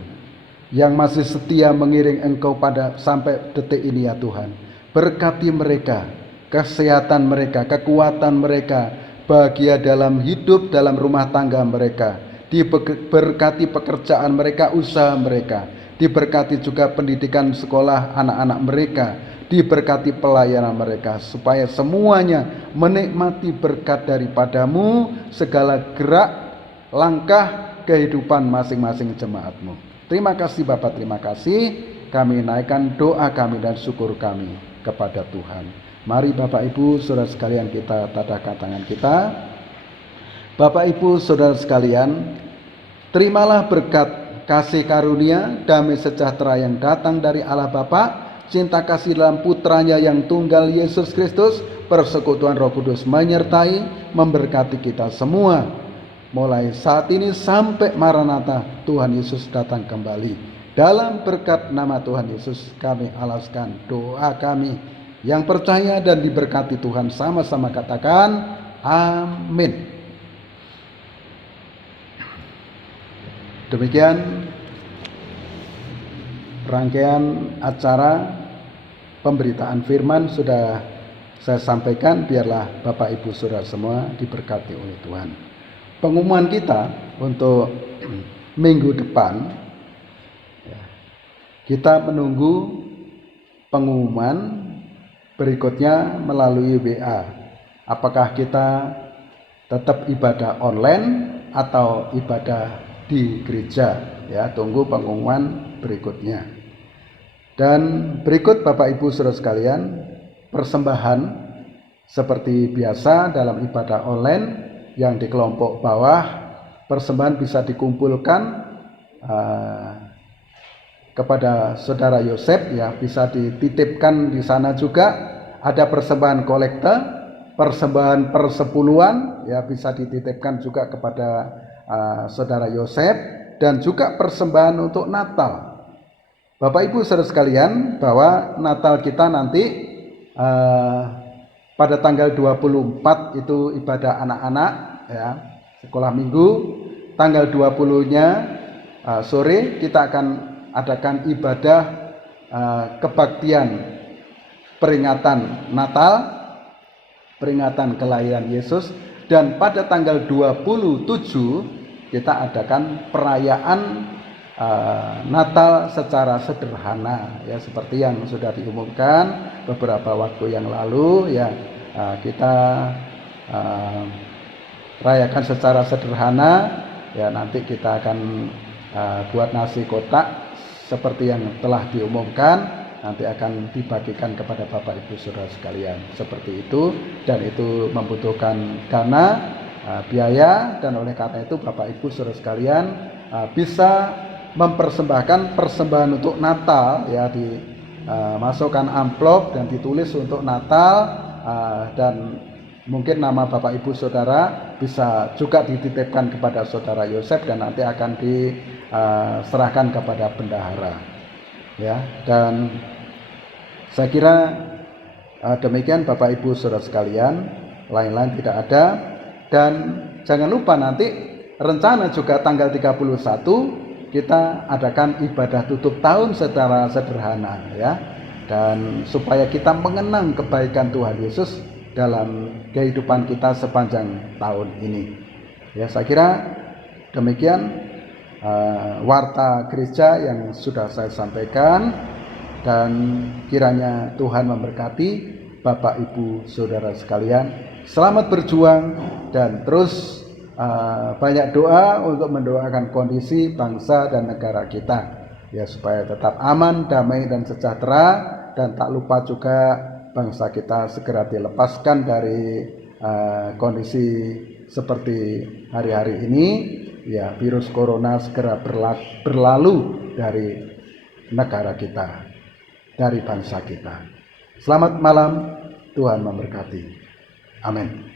yang masih setia mengiring Engkau pada sampai detik ini ya Tuhan. Berkati mereka, kesehatan mereka, kekuatan mereka, bahagia dalam hidup, dalam rumah tangga mereka. Diberkati pekerjaan mereka, usaha mereka. Diberkati juga pendidikan sekolah anak-anak mereka. Diberkati pelayanan mereka, supaya semuanya menikmati berkat daripada-Mu, segala gerak, langkah kehidupan masing-masing jemaat-Mu. Terima kasih Bapak, terima kasih. Kami naikkan doa kami dan syukur kami kepada Tuhan. Mari Bapak Ibu Saudara sekalian, kita tatahkan tangan kita. Bapak Ibu Saudara sekalian, terimalah berkat kasih karunia, damai sejahtera yang datang dari Allah Bapa, cinta kasih dalam putranya yang tunggal Yesus Kristus, persekutuan Roh Kudus menyertai, memberkati kita semua, mulai saat ini sampai Maranatha Tuhan Yesus datang kembali. Dalam berkat nama Tuhan Yesus kami alaskan doa kami. Yang percaya dan diberkati Tuhan sama-sama katakan amin. Demikian rangkaian acara pemberitaan firman sudah saya sampaikan. Biarlah Bapak Ibu Saudara semua diberkati oleh Tuhan. Pengumuman kita untuk minggu depan, kita menunggu pengumuman berikutnya melalui WA. Apakah kita tetap ibadah online atau ibadah di gereja? Ya, tunggu pengumuman berikutnya. Dan berikut Bapak Ibu Saudara sekalian, persembahan seperti biasa dalam ibadah online yang di kelompok bawah. Persembahan bisa dikumpulkan kepada Saudara Yosef, ya, bisa dititipkan di sana juga. Ada persembahan kolekte, persembahan persepuluhan, ya, bisa dititipkan juga kepada Saudara Yosef, dan juga persembahan untuk Natal. Bapak Ibu Saudara sekalian, bahwa Natal kita nanti pada tanggal 24 itu ibadah anak-anak, ya, sekolah minggu. Tanggal 20-nya sore kita akan adakan ibadah kebaktian peringatan Natal, peringatan kelahiran Yesus. Dan pada tanggal 27 kita adakan perayaan Natal secara sederhana, ya, seperti yang sudah diumumkan beberapa waktu yang lalu, ya. Kita rayakan secara sederhana, ya. Nanti kita akan buat nasi kotak seperti yang telah diumumkan, nanti akan dibagikan kepada Bapak Ibu Saudara sekalian, seperti itu. Dan itu membutuhkan dana, biaya, dan oleh karena itu Bapak Ibu Saudara sekalian bisa mempersembahkan persembahan untuk Natal, ya, dimasukkan amplop dan ditulis untuk Natal, dan mungkin nama Bapak Ibu Saudara bisa juga dititipkan kepada Saudara Yosef dan nanti akan diserahkan kepada bendahara, ya. Dan saya kira demikian Bapak Ibu Saudara sekalian, lain-lain tidak ada. Dan jangan lupa nanti rencana juga tanggal 31 kita adakan ibadah tutup tahun secara sederhana, ya. Dan supaya kita mengenang kebaikan Tuhan Yesus dalam kehidupan kita sepanjang tahun ini, ya. Saya kira demikian warta gereja yang sudah saya sampaikan, dan kiranya Tuhan memberkati Bapak Ibu Saudara sekalian. Selamat berjuang dan terus banyak doa untuk mendoakan kondisi bangsa dan negara kita, ya, supaya tetap aman, damai dan sejahtera. Dan tak lupa juga bangsa kita segera dilepaskan dari kondisi seperti hari-hari ini, ya, virus corona segera berlalu dari negara kita, dari bangsa kita. Selamat malam, Tuhan memberkati. Amin.